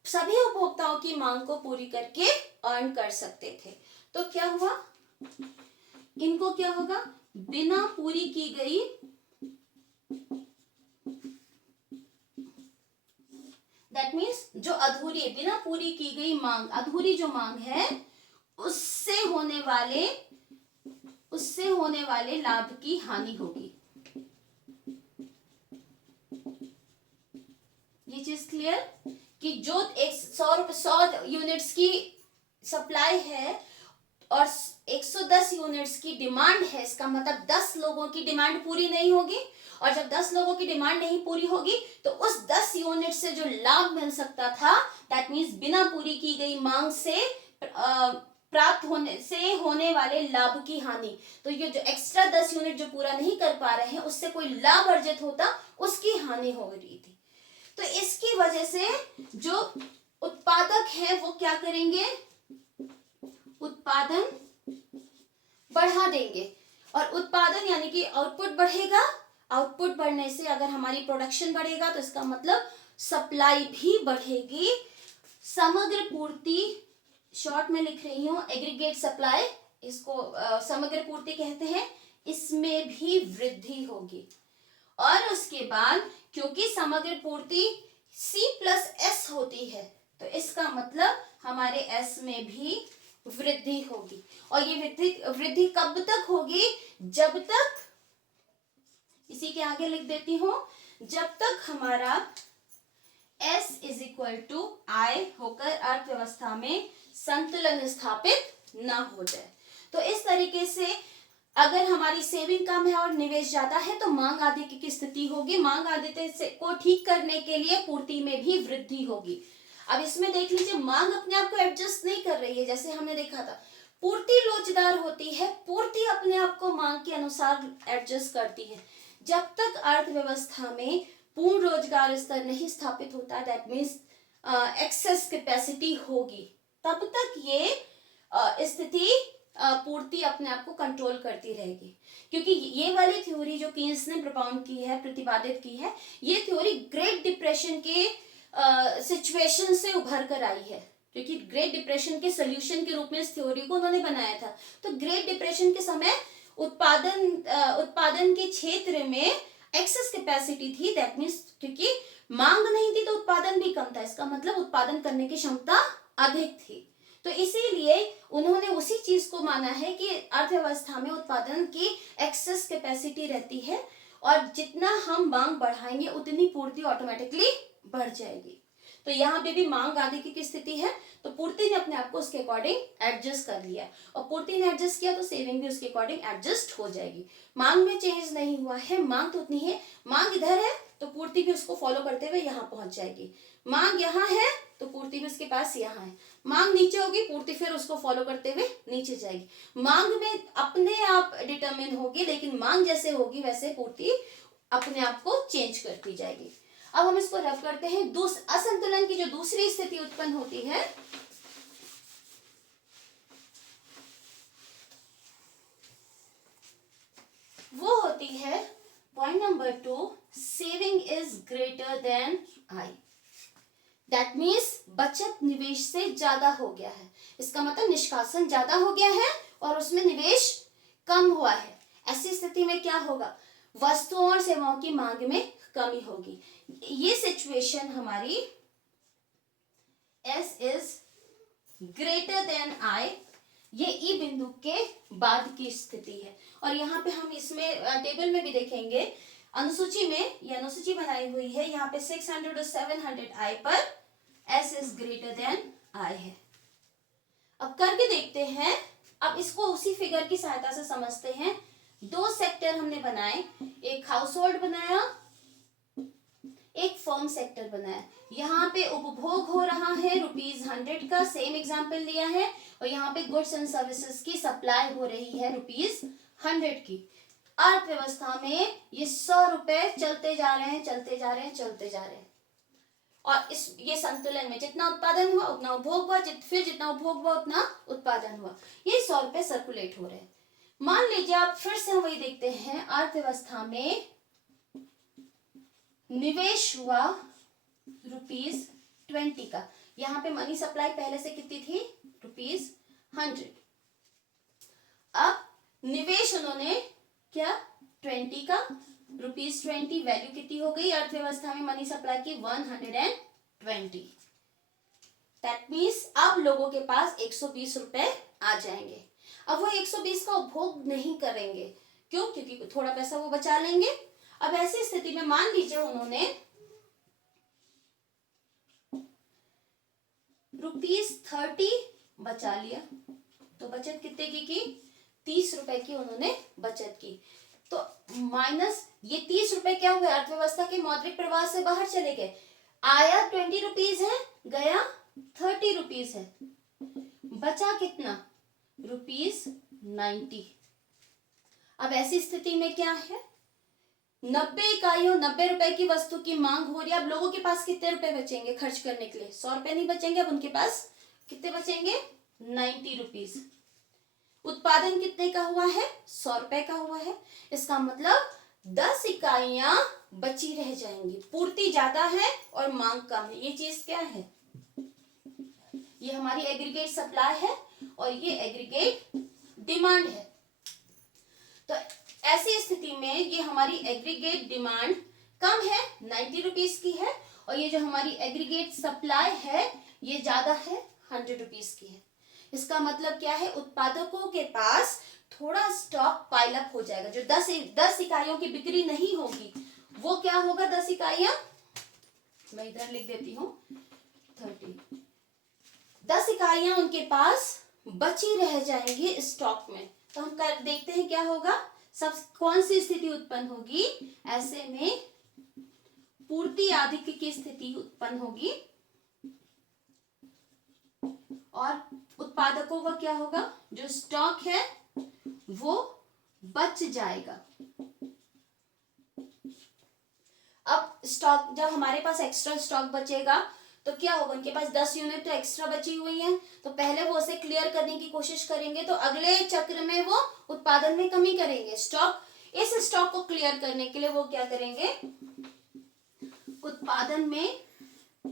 सभी उपभोक्ताओं की मांग को पूरी करके अर्न कर सकते थे। तो क्या हुआ, इनको क्या होगा, बिना पूरी की गई, दैट मीन्स जो अधूरी, बिना पूरी की गई मांग, अधूरी जो मांग है, उससे होने वाले लाभ की हानि होगी। ये चीज क्लियर, कि जो 100 यूनिट्स की सप्लाई है और 110 यूनिट्स की डिमांड है, इसका मतलब 10 लोगों की डिमांड पूरी नहीं होगी और जब 10 लोगों की डिमांड नहीं पूरी होगी तो उस 10 यूनिट से जो लाभ मिल सकता था, दैट मीन्स बिना पूरी की गई मांग से प्राप्त होने वाले लाभ की हानि। तो ये जो एक्स्ट्रा 10 यूनिट जो पूरा नहीं कर पा रहे हैं उससे कोई लाभ अर्जित होता, उसकी हानि हो रही थी। तो इसकी वजह से जो उत्पादक है वो क्या करेंगे, उत्पादन बढ़ा देंगे। और उत्पादन यानी कि आउटपुट बढ़ेगा, आउटपुट बढ़ने से अगर हमारी प्रोडक्शन बढ़ेगा तो इसका मतलब सप्लाई भी बढ़ेगी। समग्र पूर्ति, शॉर्ट में लिख रही हूं एग्रीगेट सप्लाई, इसको समग्र पूर्ति कहते हैं, इसमें भी वृद्धि होगी। और उसके बाद क्योंकि समग्र पूर्ति C+S होती है तो इसका मतलब हमारे S में भी वृद्धि होगी। और ये वृद्धि कब तक होगी, जब तक, इसी के आगे लिख देती हूं, जब तक हमारा S = I होकर अर्थव्यवस्था में संतुलन स्थापित ना हो जाए। तो इस तरीके से अगर हमारी सेविंग कम है और निवेश ज्यादा है तो मांग आदि की स्थिति होगी। मांग आदि को ठीक करने के लिए पूर्ति में भी वृद्धि होगी। अब इसमें देख लीजिए, मांग अपने आप को एडजस्ट नहीं कर रही है। जैसे हमने देखा था, पूर्ति लोचदार होती है, पूर्ति अपने आप को मांग के अनुसार एडजस्ट करती है। जब तक अर्थव्यवस्था में पूर्ण रोजगार स्तर नहीं स्थापित होता, दैट मीन्स एक्सेस कैपेसिटी होगी, तब तक ये स्थिति पूर्ति अपने आप को कंट्रोल करती रहेगी। क्योंकि ये वाली थ्योरी जो कीन्स ने प्रोपाउंड की है, प्रतिपादित की है, ये थ्योरी ग्रेट डिप्रेशन के सिचुएशन से उभर कर आई है। क्योंकि ग्रेट डिप्रेशन के सोल्यूशन के रूप में इस थ्योरी को उन्होंने बनाया था। तो ग्रेट डिप्रेशन के समय उत्पादन के क्षेत्र में एक्सेस कैपेसिटी थी, दैट मीन्स क्योंकि मांग नहीं थी तो उत्पादन भी कम था, इसका मतलब उत्पादन करने की क्षमता अधिक थी। तो इसीलिए उन्होंने उसी चीज को माना है कि अर्थव्यवस्था में उत्पादन की एक्सेस कैपेसिटी रहती है और जितना हम मांग बढ़ाएंगे उतनी पूर्ति ऑटोमेटिकली बढ़ जाएगी। तो यहाँ पे भी मांग आदि की स्थिति है तो पूर्ति ने अपने आप को उसके अकॉर्डिंग एडजस्ट कर लिया, और पूर्ति ने एडजस्ट किया तो सेविंग भी उसके अकॉर्डिंग एडजस्ट हो जाएगी। मांग में चेंज नहीं हुआ है, मांग तो उतनी है, मांग इधर है तो पूर्ति भी उसको फॉलो करते हुए यहाँ पहुंच जाएगी। मांग यहाँ है तो पूर्ति भी उसके पास यहाँ है, मांग नीचे होगी, पूर्ति फिर उसको फॉलो करते हुए नीचे जाएगी। मांग में अपने आप डिटरमिन होगी, लेकिन मांग जैसे होगी वैसे पूर्ति अपने आप को चेंज करती जाएगी। अब हम इसको रब करते हैं। असंतुलन की जो दूसरी स्थिति उत्पन्न होती है वो होती है point number 2, saving is greater than I. That means बचत निवेश से ज्यादा हो गया है, इसका मतलब निष्कासन ज्यादा हो गया है और उसमें निवेश कम हुआ है। ऐसी स्थिति में क्या होगा, वस्तुओं और सेवाओं की मांग में कमी होगी। ये सिचुएशन हमारी S is greater then I, ये ई बिंदु के बाद की स्थिति है। और यहाँ पे हम इसमें टेबल में भी देखेंगे, अनुसूची में ये अनुसूची बनाई हुई है, यहाँ पे 600 और 700 I पर S is greater then I है। अब करके देखते हैं। अब इसको उसी फिगर की सहायता से समझते हैं। दो सेक्टर हमने बनाए, एक हाउस होल्ड बनाया, एक फर्म सेक्टर बनाया। यहाँ पे उपभोग हो रहा है ₹100 का, सेम एग्जांपल लिया है, और यहाँ पे गुड्स एंड सर्विसेज की सप्लाई हो रही है ₹100 की। अर्थव्यवस्था में ये 100 रुपए चलते जा रहे हैं, चलते जा रहे हैं, चलते जा रहे हैं, और ये संतुलन में जितना उत्पादन हुआ उतना उपभोग हुआ, फिर जितना उपभोग हुआ उतना उत्पादन हुआ, ये 100 रुपए सर्कुलेट हो रहे हैं। मान लीजिए आप फिर से वही देखते हैं, अर्थव्यवस्था में निवेश हुआ ₹20 का। यहाँ पे मनी सप्लाई पहले से कितनी थी, ₹100। अब निवेश उन्होंने क्या, 20 का, ₹20, वैल्यू कितनी हो गई अर्थव्यवस्था में मनी सप्लाई की, 120। दैट मीन्स अब लोगों के पास 120 रुपए आ जाएंगे। अब वो 120 का उपभोग नहीं करेंगे, क्यों, क्योंकि थोड़ा पैसा वो बचा लेंगे। अब ऐसी स्थिति में मान लीजिए उन्होंने ₹30 बचा लिया, तो बचत कितने की 30 रुपए की उन्होंने बचत की। तो माइनस ये 30 रुपए क्या हुए, अर्थव्यवस्था के मौद्रिक प्रवाह से बाहर चले गए। आया 20 रुपीज है, गया 30 रुपीज है, बचा कितना, ₹90। अब ऐसी स्थिति में क्या है, 90 इकाइयों 90 रुपए की वस्तु की मांग हो रही है। अब लोगों के पास कितने रुपए बचेंगे खर्च करने के लिए, 100 रुपए नहीं बचेंगे, अब उनके पास कितने बचेंगे, 90 रुपीज। उत्पादन कितने का हुआ है, 100 रुपए का हुआ है। इसका मतलब 10 इकाइयां बची रह जाएंगी। पूर्ति ज्यादा है और मांग कम है। ये चीज क्या है, ये हमारी एग्रीगेट सप्लाई है और ये एग्रीगेट डिमांड है। तो ऐसी स्थिति में ये हमारी एग्रीगेट डिमांड कम है, 90 रुपीज की है, और ये जो हमारी एग्रीगेट सप्लाई है ये ज्यादा है, 100 रुपीज की है। इसका मतलब क्या है, उत्पादकों के पास थोड़ा स्टॉक पाइल अप हो जाएगा। जो 10 इकाइयों की बिक्री नहीं होगी वो क्या होगा, 10 इकाइयां, मैं इधर लिख देती हूँ 30, 10 इकाइयां उनके पास बची रह जाएंगी स्टॉक में। तो हम कर देखते हैं क्या होगा, सब कौन सी स्थिति उत्पन्न होगी, ऐसे में पूर्ति आधिक्य की स्थिति उत्पन्न होगी और उत्पादकों का क्या होगा, जो स्टॉक है वो बच जाएगा। अब स्टॉक, जब हमारे पास एक्स्ट्रा स्टॉक बचेगा तो क्या होगा, उनके पास 10 यूनिट तो एक्स्ट्रा बची हुई हैं, तो पहले वो उसे क्लियर करने की कोशिश करेंगे, तो अगले चक्र में वो उत्पादन में कमी करेंगे। इस स्टॉक को क्लियर करने के लिए वो क्या करेंगे, उत्पादन में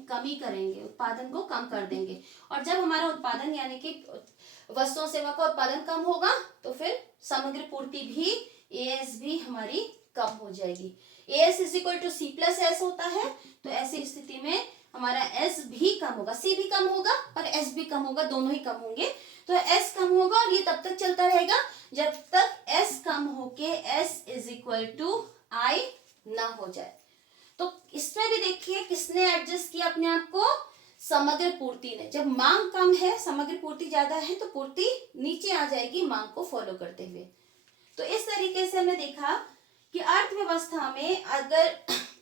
कमी करेंगे, उत्पादन को कम कर देंगे। और जब हमारा उत्पादन यानी कि वस्तुओं सेवा का उत्पादन कम होगा तो फिर सामग्री पूर्ति भी, एएस भी हमारी कम हो जाएगी। AS is equal to C plus S होता है, तो ऐसी स्थिति में हमारा एस भी कम होगा, सी भी कम होगा और एस भी कम होगा, दोनों ही कम होंगे। तो एस कम होगा और ये तब तक चलता रहेगा जब तक एस कम होके एस इज इक्वल टू आई ना हो जाए। तो इसमें भी देखिए किसने एडजस्ट किया अपने आप को, समग्र पूर्ति ने। जब मांग कम है, समग्र पूर्ति ज्यादा है, तो पूर्ति नीचे आ जाएगी मांग को फॉलो करते हुए। तो इस तरीके से हमने देखा कि अर्थव्यवस्था में अगर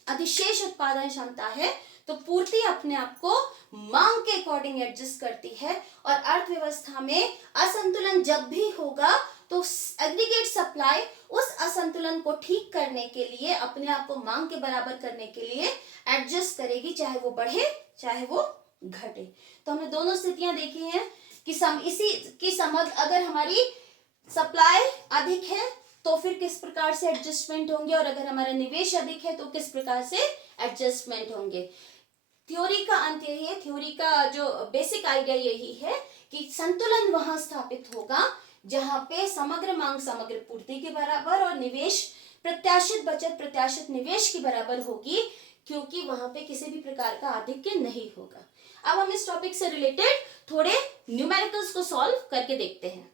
अधिशेष उत्पादन क्षमता है तो पूर्ति अपने आप को मांग के अकॉर्डिंग एडजस्ट करती है, और अर्थव्यवस्था में असंतुलन जब भी होगा तो एग्रीगेट सप्लाई उस असंतुलन को ठीक करने के लिए, अपने आप को मांग के बराबर करने के लिए एडजस्ट करेगी, चाहे वो बढ़े चाहे वो घटे। तो हमने दोनों स्थितियां देखी हैं कि अगर हमारी सप्लाई अधिक है तो फिर किस प्रकार से एडजस्टमेंट होंगे, और अगर हमारा निवेश अधिक है तो किस प्रकार से एडजस्टमेंट होंगे। थ्योरी का अंत यही है, थ्योरी का जो बेसिक आइडिया यही है कि संतुलन वहां स्थापित होगा जहां पे समग्र मांग समग्र पूर्ति के बराबर और निवेश, प्रत्याशित बचत प्रत्याशित निवेश के बराबर होगी, क्योंकि वहां पे किसी भी प्रकार का आधिक्य नहीं होगा। अब हम इस टॉपिक से रिलेटेड थोड़े न्यूमेरिकल्स को सॉल्व करके देखते हैं।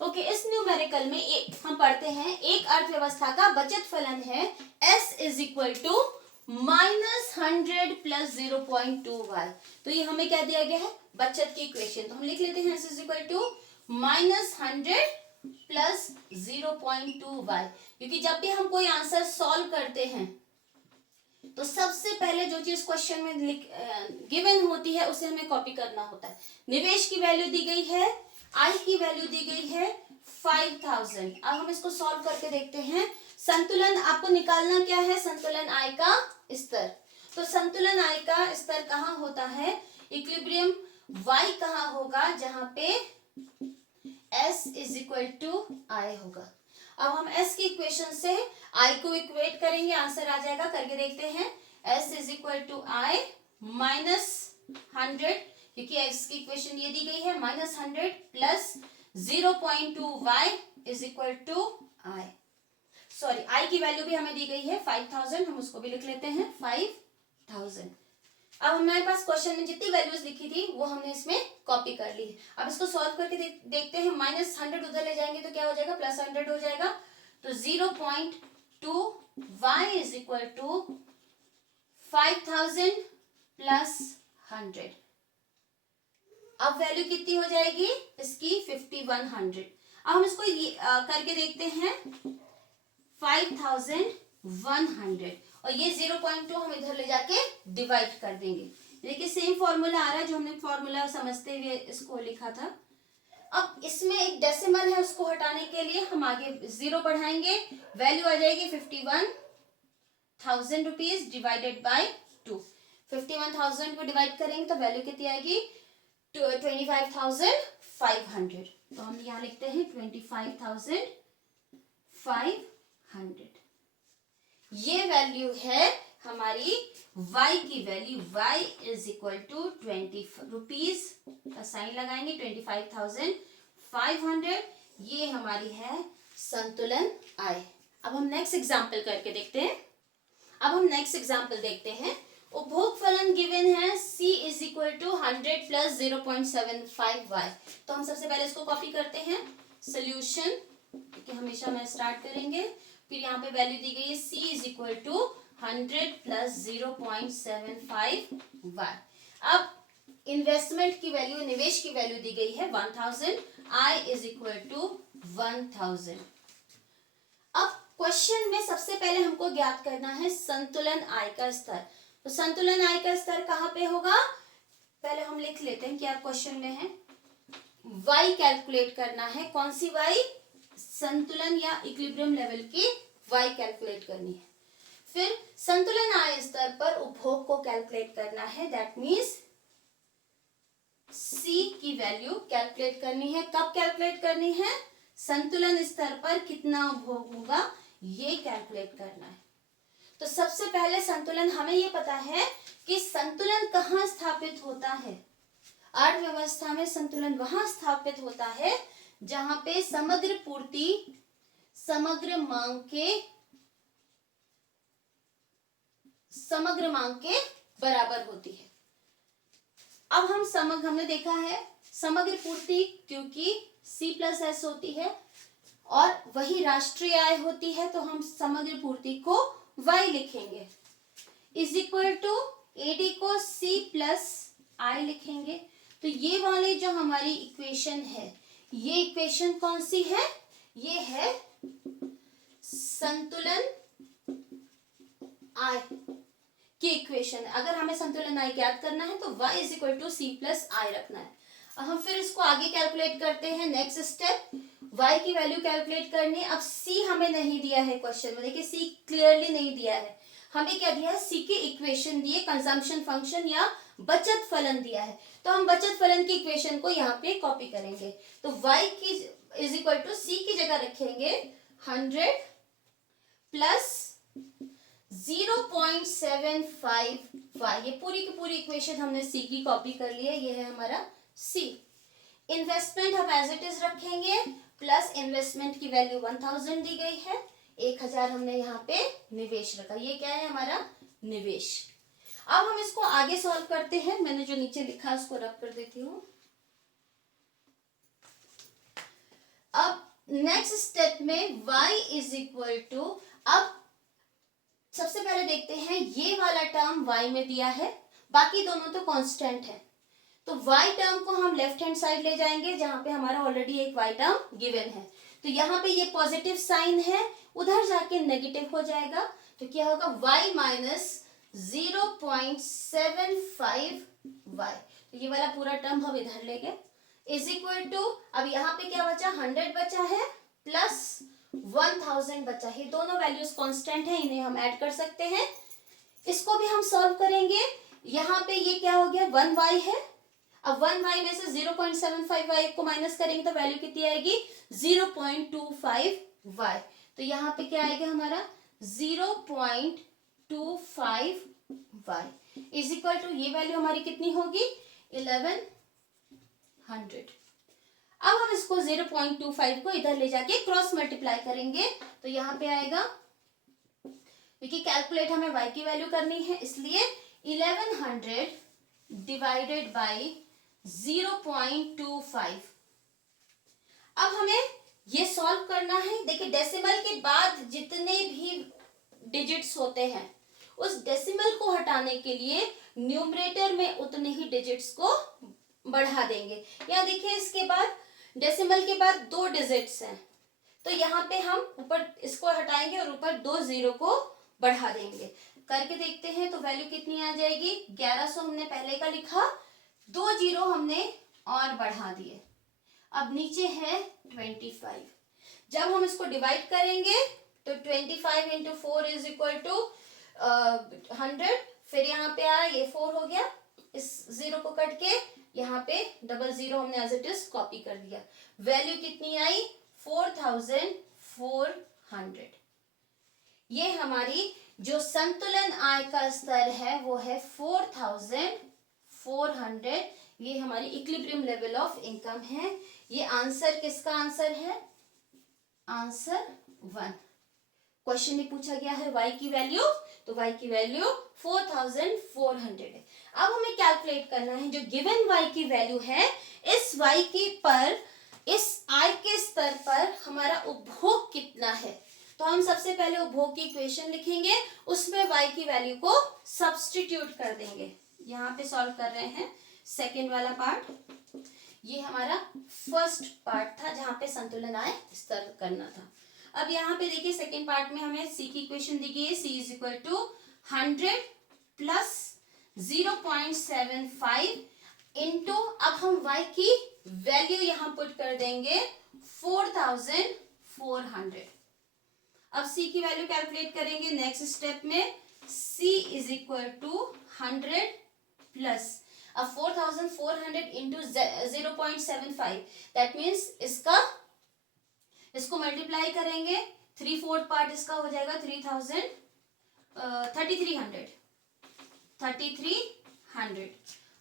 ओके, इस न्यूमेरिकल में हम पढ़ते हैं, एक अर्थव्यवस्था का बचत फलन है S is equal to -100 plus 0.2y। तो ये हमें क्या दिया गया है, बचत की इक्वेशन। तो हम लिख लेते हैं S is equal to -100 plus 0.2y, क्योंकि जब भी हम कोई आंसर सॉल्व करते हैं तो सबसे पहले जो चीज क्वेश्चन में गिवन होती है उसे हमें कॉपी करना होता है। निवेश की वैल्यू दी गई है, आई की वैल्यू दी गई है 5000। अब हम इसको सॉल्व करके देखते हैं। संतुलन आपको निकालना क्या है, संतुलन आय का स्तर। तो संतुलन आय का स्तर कहाँ होता है, इक्विलिब्रियम y कहाँ होगा, जहां पे s इज इक्वल टू आई होगा। अब हम s की इक्वेशन से i को इक्वेट करेंगे, आंसर आ जाएगा, करके देखते हैं। s इज इक्वल टू आई -100, क्योंकि x की इक्वेशन ये दी गई है, -100 plus 0.2y is equal to I. Sorry, i की वैल्यू भी हमें दी गई है 5000, हम उसको भी लिख लेते हैं 5000। अब हमारे पास क्वेश्चन में जितनी वैल्यूज लिखी थी वो हमने इसमें कॉपी कर ली। अब इसको सॉल्व करके देखते हैं। -100 उधर ले जाएंगे तो क्या हो जाएगा, +100 हो जाएगा। तो 0.2y is equal to 5000 plus 100। अब वैल्यू कितनी हो जाएगी इसकी, 5100। अब हम इसको करके देखते हैं। 5100 और ये 0.2 हम इधर ले जाके डिवाइड कर देंगे। देखिए सेम फॉर्मूला आ रहा है जो हमने फॉर्मूला समझते हुए इसको लिखा था। अब इसमें एक डेसिमल है, उसको हटाने के लिए हम आगे 0 बढ़ाएंगे, वैल्यू आ जाएगी 51,000 रुपीज डिवाइडेड बाय 2। 51,000 को डिवाइड करेंगे तो वैल्यू कितनी आएगी 25,500। तो हम यहाँ लिखते हैं 25,500। ये वैल्यू है हमारी y की value. y is equal to 20 rupees का साइन लगाएंगे, 25,500। ये हमारी है संतुलन आय। अब हम नेक्स्ट एग्जाम्पल करके देखते हैं। उपभोग फलन गिवन है c is equal to 100 plus 0.75y। तो हम सबसे पहले इसको कॉपी करते हैं, सोल्यूशन कि हमेशा मैं स्टार्ट करेंगे, फिर यहाँ पे वैल्यू दी गई है c is equal to 100 plus 0.75y। अब इन्वेस्टमेंट की वैल्यू, निवेश की वैल्यू दी गई है 1000, i इज इक्वल टू 1000। अब क्वेश्चन में सबसे पहले हमको ज्ञात करना है संतुलन आय का स्तर। तो संतुलन आय का स्तर कहाँ पे होगा, पहले हम लिख लेते हैं क्या क्वेश्चन में है। y कैलकुलेट करना है, कौन सी y, संतुलन या इक्विलिब्रियम लेवल की y कैलकुलेट करनी है। फिर संतुलन आय स्तर पर उपभोग को कैलकुलेट करना है, दैट मीन्स c की वैल्यू कैलकुलेट करनी है। कब कैलकुलेट करनी है, संतुलन स्तर पर कितना उपभोग होगा ये कैलकुलेट करना है। तो सबसे पहले संतुलन, हमें ये पता है कि संतुलन कहाँ स्थापित होता है, अर्थव्यवस्था में संतुलन वहां स्थापित होता है जहां पे समग्र पूर्ति समग्र मांग के बराबर होती है। अब हमने देखा है समग्र पूर्ति क्योंकि C प्लस S होती है और वही राष्ट्रीय आय होती है, तो हम समग्र पूर्ति को Y लिखेंगे, इज इक्वल टू AD को C प्लस I लिखेंगे। तो ये वाली जो हमारी इक्वेशन है, ये इक्वेशन कौन सी है, ये है संतुलन आय की इक्वेशन। अगर हमें संतुलन आय ज्ञात करना है तो y is equal to C plus I रखना है। हम फिर इसको आगे कैलकुलेट करते हैं। नेक्स्ट स्टेप, y की वैल्यू कैलकुलेट करनी। अब c हमें नहीं दिया है क्वेश्चन में, देखिए c क्लियरली नहीं दिया है, हमें क्या दिया है, c की इक्वेशन दी है, कंजम्पशन फंक्शन या बचत फलन दिया है। तो हम बचत फलन की इक्वेशन को यहाँ पे कॉपी करेंगे। तो y की इज इक्वल टू c की जगह रखेंगे 100 प्लस 0.75y। ये पूरी की पूरी इक्वेशन हमने c की कॉपी कर ली है, ये है हमारा c। इन्वेस्टमेंट हम एज इट इज रखेंगे, प्लस इन्वेस्टमेंट की वैल्यू 1000 दी गई है, 1000 हमने यहाँ पे निवेश रखा, ये क्या है हमारा निवेश। अब हम इसको आगे सॉल्व करते हैं, मैंने जो नीचे लिखा उसको रब कर देती हूँ। अब नेक्स्ट स्टेप में y इज इक्वल टू, अब सबसे पहले देखते हैं ये वाला टर्म y में दिया है, बाकी दोनों तो कांस्टेंट है। तो y टर्म को हम लेफ्ट हैंड साइड ले जाएंगे जहां पे हमारा ऑलरेडी एक y टर्म गिवन है। तो यहाँ पे ये पॉजिटिव साइन है, उधर जाके नेगेटिव हो जाएगा, तो क्या होगा y माइनस 0.75y। तो ये वाला पूरा टर्म हम इधर ले गए, इज इक्वल टू, अब यहाँ पे क्या बचा, 100 बचा है प्लस 1000 बचा है। दोनों वैल्यूज कांस्टेंट है, इन्हें हम ऐड कर सकते हैं। इसको भी हम सॉल्व करेंगे। यहाँ पे ये क्या हो गया, 1y है। अब 1y में से 0.75y को माइनस करेंगे तो वैल्यू कितनी आएगी, 0.25y। तो यहाँ पे क्या आएगा हमारा 0.25y इज इक्वल टू, ये वैल्यू हमारी कितनी होगी 1100। अब हम इसको 0.25 को इधर ले जाके क्रॉस मल्टीप्लाई करेंगे, तो यहाँ पे आएगा, क्योंकि कैलकुलेट हमें y की वैल्यू करनी है, इसलिए 1100 डिवाइडेड बाई 0.25। अब हमें ये सॉल्व करना है। देखिए डेसिमल के बाद जितने भी डिजिट्स होते हैं उस डेसिमल को हटाने के लिए न्यूमरेटर में उतने ही डिजिट्स को बढ़ा देंगे। यहाँ देखिए इसके बाद डेसिमल के बाद 2 डिजिट्स हैं, तो यहाँ पे हम ऊपर इसको हटाएंगे और ऊपर 2 जीरो को बढ़ा देंगे। करके देखते हैं तो वैल्यू कितनी आ जाएगी, 1100 हमने पहले का लिखा, 2 जीरो हमने और बढ़ा दिए, अब नीचे है 25। जब हम इसको डिवाइड करेंगे तो 25 इंटू 4 इज इक्वल टू 100, फिर यहाँ पे आया ये 4 हो गया, इस जीरो को कट के यहाँ पे डबल जीरो हमने एज इट इज कॉपी कर दिया। वैल्यू कितनी आई, 4400। ये हमारी जो संतुलन आय का स्तर है वो है 4400। ये हमारी इक्विलिब्रियम लेवल ऑफ इनकम है। ये आंसर किसका आंसर है, आंसर 1। क्वेश्चन में पूछा गया है y की वैल्यू, तो y की वैल्यू 4400 है। अब हमें कैलकुलेट करना है जो गिवन y की वैल्यू है, इस y की पर, इस आय के स्तर पर हमारा उपभोग कितना है। तो हम सबसे पहले उपभोग की इक्वेशन लिखेंगे, उसमें y की वैल्यू को सब्स्टिट्यूट कर देंगे। यहाँ पे सॉल्व कर रहे हैं सेकेंड वाला पार्ट, ये हमारा फर्स्ट पार्ट था जहां पे संतुलन आय स्तर करना था। अब यहाँ पे देखिए सेकेंड पार्ट में हमें c की इक्वेशन दी गई है, c is equal to 100 plus 0.75 into, अब हम y की वैल्यू यहाँ पुट कर देंगे 4400। अब c की वैल्यू कैलकुलेट करेंगे नेक्स्ट स्टेप में, c is equal to 100 plus, अब 4400 इंटू 0.75, दैट मीन्स इसको मल्टीप्लाई करेंगे, 3/4 पार्ट इसका हो जाएगा 3300।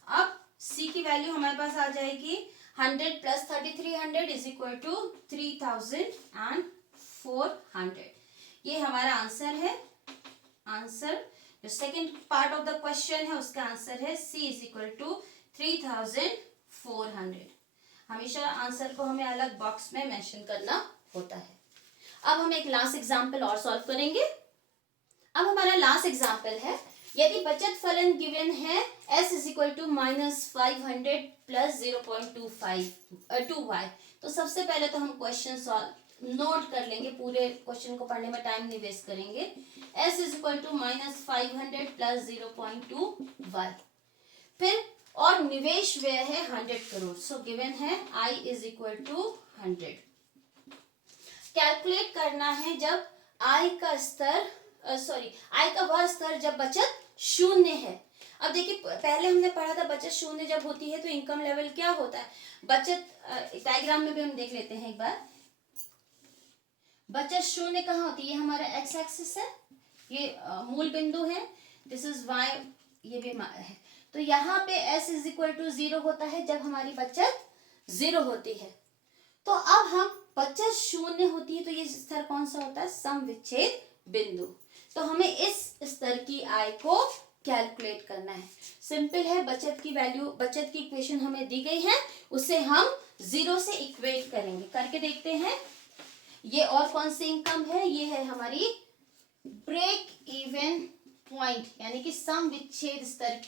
अब c की वैल्यू हमारे पास आ जाएगी 100 प्लस 3300 इज इक्वल टू 3400। ये हमारा आंसर है। आंसर जो second part of the question है उसका आंसर है c इज इक्वल टू 3400। हमेशा आंसर को हमें अलग बॉक्स में मेंशन करना होता है। अब हम एक लास्ट एग्जांपल और सॉल्व करेंगे। अब हमारा लास्ट एग्जांपल है, यदि बचत फलन गिवन है s is equal to -500 plus 0.2y, तो सबसे पहले तो हम क्वेश्चन सॉल्व नोट कर लेंगे, पूरे क्वेश्चन को पढ़ने में टाइम नहीं वेस्ट करेंगे। s is equal to -500 plus 0.2y, फिर और निवेश व्यय है 100 करोड़, सो गिवन है i is equal to 100। Calculate करना है जब आय का स्तर, आय का वह स्तर जब बचत शून्य है। अब देखिए पहले हमने पढ़ा था बचत शून्य जब होती है तो इनकम लेवल क्या होता है, बचत डायग्राम में भी हम देख लेते हैं एक बार। बचत शून्य कहाँ होती है, ये हमारा एक्स एक्सिस है, ये मूल बिंदु है, दिस इज वाई, ये भी है। तो यहाँ पे s इज इक्वल टू 0 होता है जब हमारी बचत 0 होती है। तो अब हम बचत शून्य होती है तो ये स्तर कौन सा होता है, सम विच्छेद बिंदु। तो हमें इस स्तर की आय को कैलकुलेट करना है। सिंपल है, बचत की वैल्यू, बचत की इक्वेशन हमें दी गई है, उसे हम 0 से इक्वेट करेंगे। करके देखते हैं ये और कौन सी इनकम है, ये है हमारी ब्रेक इवन पॉइंट यानी कि सम विच्छेद स्तर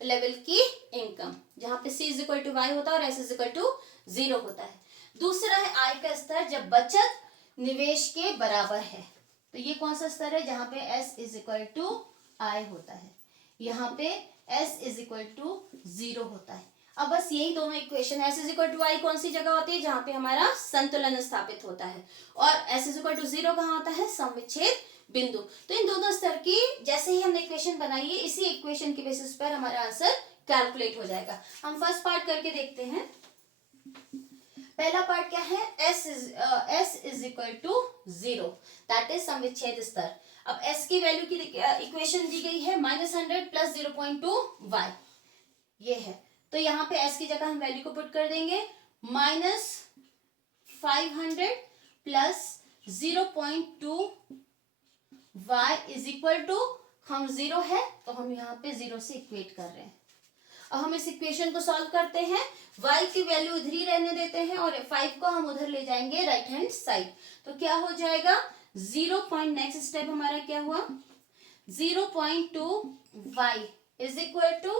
लेवल की इनकम, जहां पे c is equal to Y होता है और s इज इक्वल टू 0 होता है। दूसरा है आय का स्तर जब बचत निवेश के बराबर है, तो ये कौन सा स्तर है, जहां पे s इज इक्वल टू आय होता है, यहाँ पे s इज इक्वल टू 0 होता है। अब बस यही दोनों equation, s is equal to I कौन सी जगह होती है, जहां पे हमारा संतुलन स्थापित होता है, और s इज इक्वल टू 0 कहाँ होता है, सम विच्छेद बिंदु। तो इन दोनों स्तर की जैसे ही हमने इक्वेशन बनाई है, इसी इक्वेशन के बेसिस पर हमारा आंसर कैलकुलेट हो जाएगा। हम फर्स्ट पार्ट करके देखते हैं। पहला पार्ट क्या है, s is equal to 0, that is सम विच्छेद स्तर। अब s की वैल्यू की इक्वेशन दी गई है -100 प्लस 0.2y, ये है। तो यहाँ पे s की जगह हम वैल्यू को पुट कर देंगे, -500 plus 0.2 y is equal to, हम 0 है तो हम यहाँ पे 0 से इक्वेट कर रहे हैं। अब हम इस इक्वेशन को सॉल्व करते हैं, y की वैल्यू इधर ही रहने देते हैं और 5 को हम उधर ले जाएंगे राइट हैंड साइड। तो क्या हो जाएगा, 0. नेक्स्ट स्टेप हमारा क्या हुआ, 0.2y इज इक्वल टू,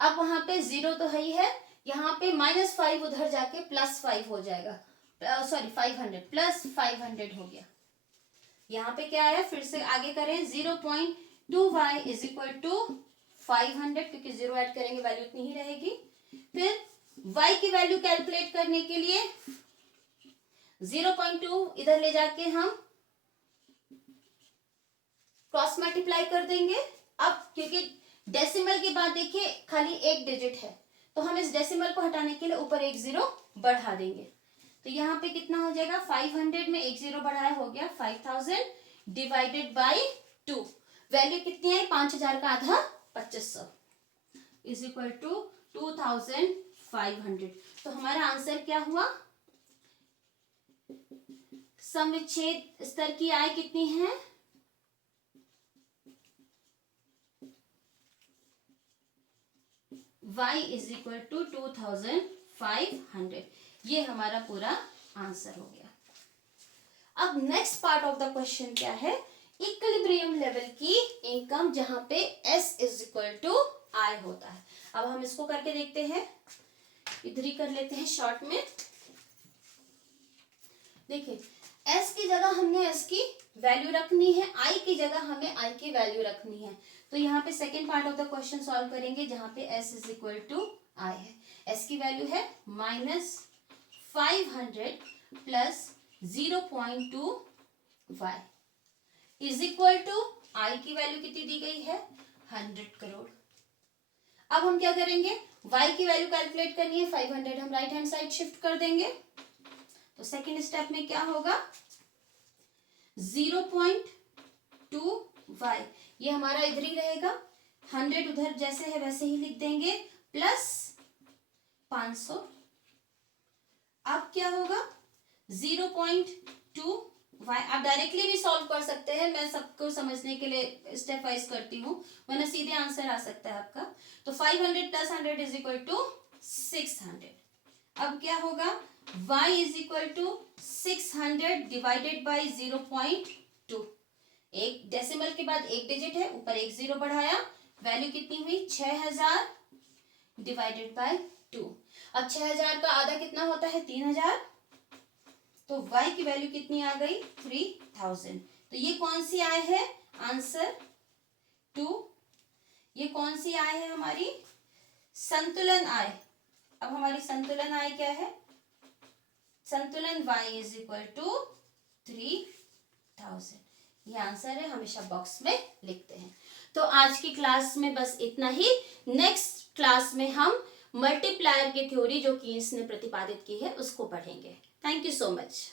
अब वहां पे 0 तो है ही है, यहाँ पे -5 उधर जाके +5 हो जाएगा, सॉरी 500 प्लस 500 हो गया। यहाँ पे क्या आया, फिर से आगे करें, 0.2y इज इक्वल टू 500, क्योंकि 0 ऐड करेंगे वैल्यू इतनी ही रहेगी। फिर y की वैल्यू कैलकुलेट करने के लिए 0.2 इधर ले जाके हम क्रॉस मल्टीप्लाई कर देंगे। अब क्योंकि डेसिमल के बाद देखिए खाली एक डिजिट है, तो हम इस डेसिमल को हटाने के लिए ऊपर एक 0 बढ़ा देंगे। तो यहाँ पे कितना हो जाएगा, 500 में एक 0 बढ़ाया हो गया 5000 डिवाइडेड बाई 2। वैल्यू कितनी है, 5000 का आधा 2500 इज इक्वल टू 2500। तो हमारा आंसर क्या हुआ, समविच्छेद स्तर की आय कितनी है, y इज इक्वल टू 2500। ये हमारा पूरा आंसर हो गया। अब next part of the question क्या है, इक्विलिब्रियम लेवल की इनकम जहां पे s is equal to i होता है। अब हम इसको करके देखते हैं, इधर ही कर लेते हैं शॉर्ट में। देखिए s की जगह हमने s की वैल्यू रखनी है, i की जगह हमें i की वैल्यू रखनी है। तो यहाँ पे second part of the question solve करेंगे जहां पे s is equal to i है। s की वैल्यू है -500 plus 0.2 y is equal to i की वैल्यू कितनी दी गई है, 100 करोड़। अब हम क्या करेंगे, y की वैल्यू कैलकुलेट करनी है, 500 हम राइट हैंड साइड शिफ्ट कर देंगे। तो सेकेंड स्टेप में क्या होगा, 0.2 y ये हमारा इधर ही रहेगा, 100 उधर जैसे है वैसे ही लिख देंगे, प्लस 500। अब क्या होगा, 0.2 y। आप डायरेक्टली भी सॉल्व कर सकते हैं, मैं सबको समझने के लिए स्टेप वाइज करती हूँ, वरना सीधे आंसर आ सकता है आपका। तो 500 प्लस 100 इज इक्वल टू 600। अब क्या होगा, y is equal to 600 divided by 0.2। एक डेसिमल के बाद एक डिजिट है, ऊपर एक 0 बढ़ाया, वैल्यू कितनी हुई, 6000 डिवाइडेड बाई 2। अब 6000 का आधा कितना होता है, 3000। तो y की वैल्यू कितनी आ गई, 3000। तो ये कौन सी आय है, आंसर 2। ये कौन सी आय है हमारी, संतुलन आय। अब हमारी संतुलन आय क्या है, संतुलन y इज इक्वल टू 3000। ये आंसर है, हमेशा बॉक्स में लिखते हैं। तो आज की क्लास में बस इतना ही। नेक्स्ट क्लास में हम मल्टीप्लायर की थ्योरी जो कीन्स ने प्रतिपादित की है उसको पढ़ेंगे। Thank you so much.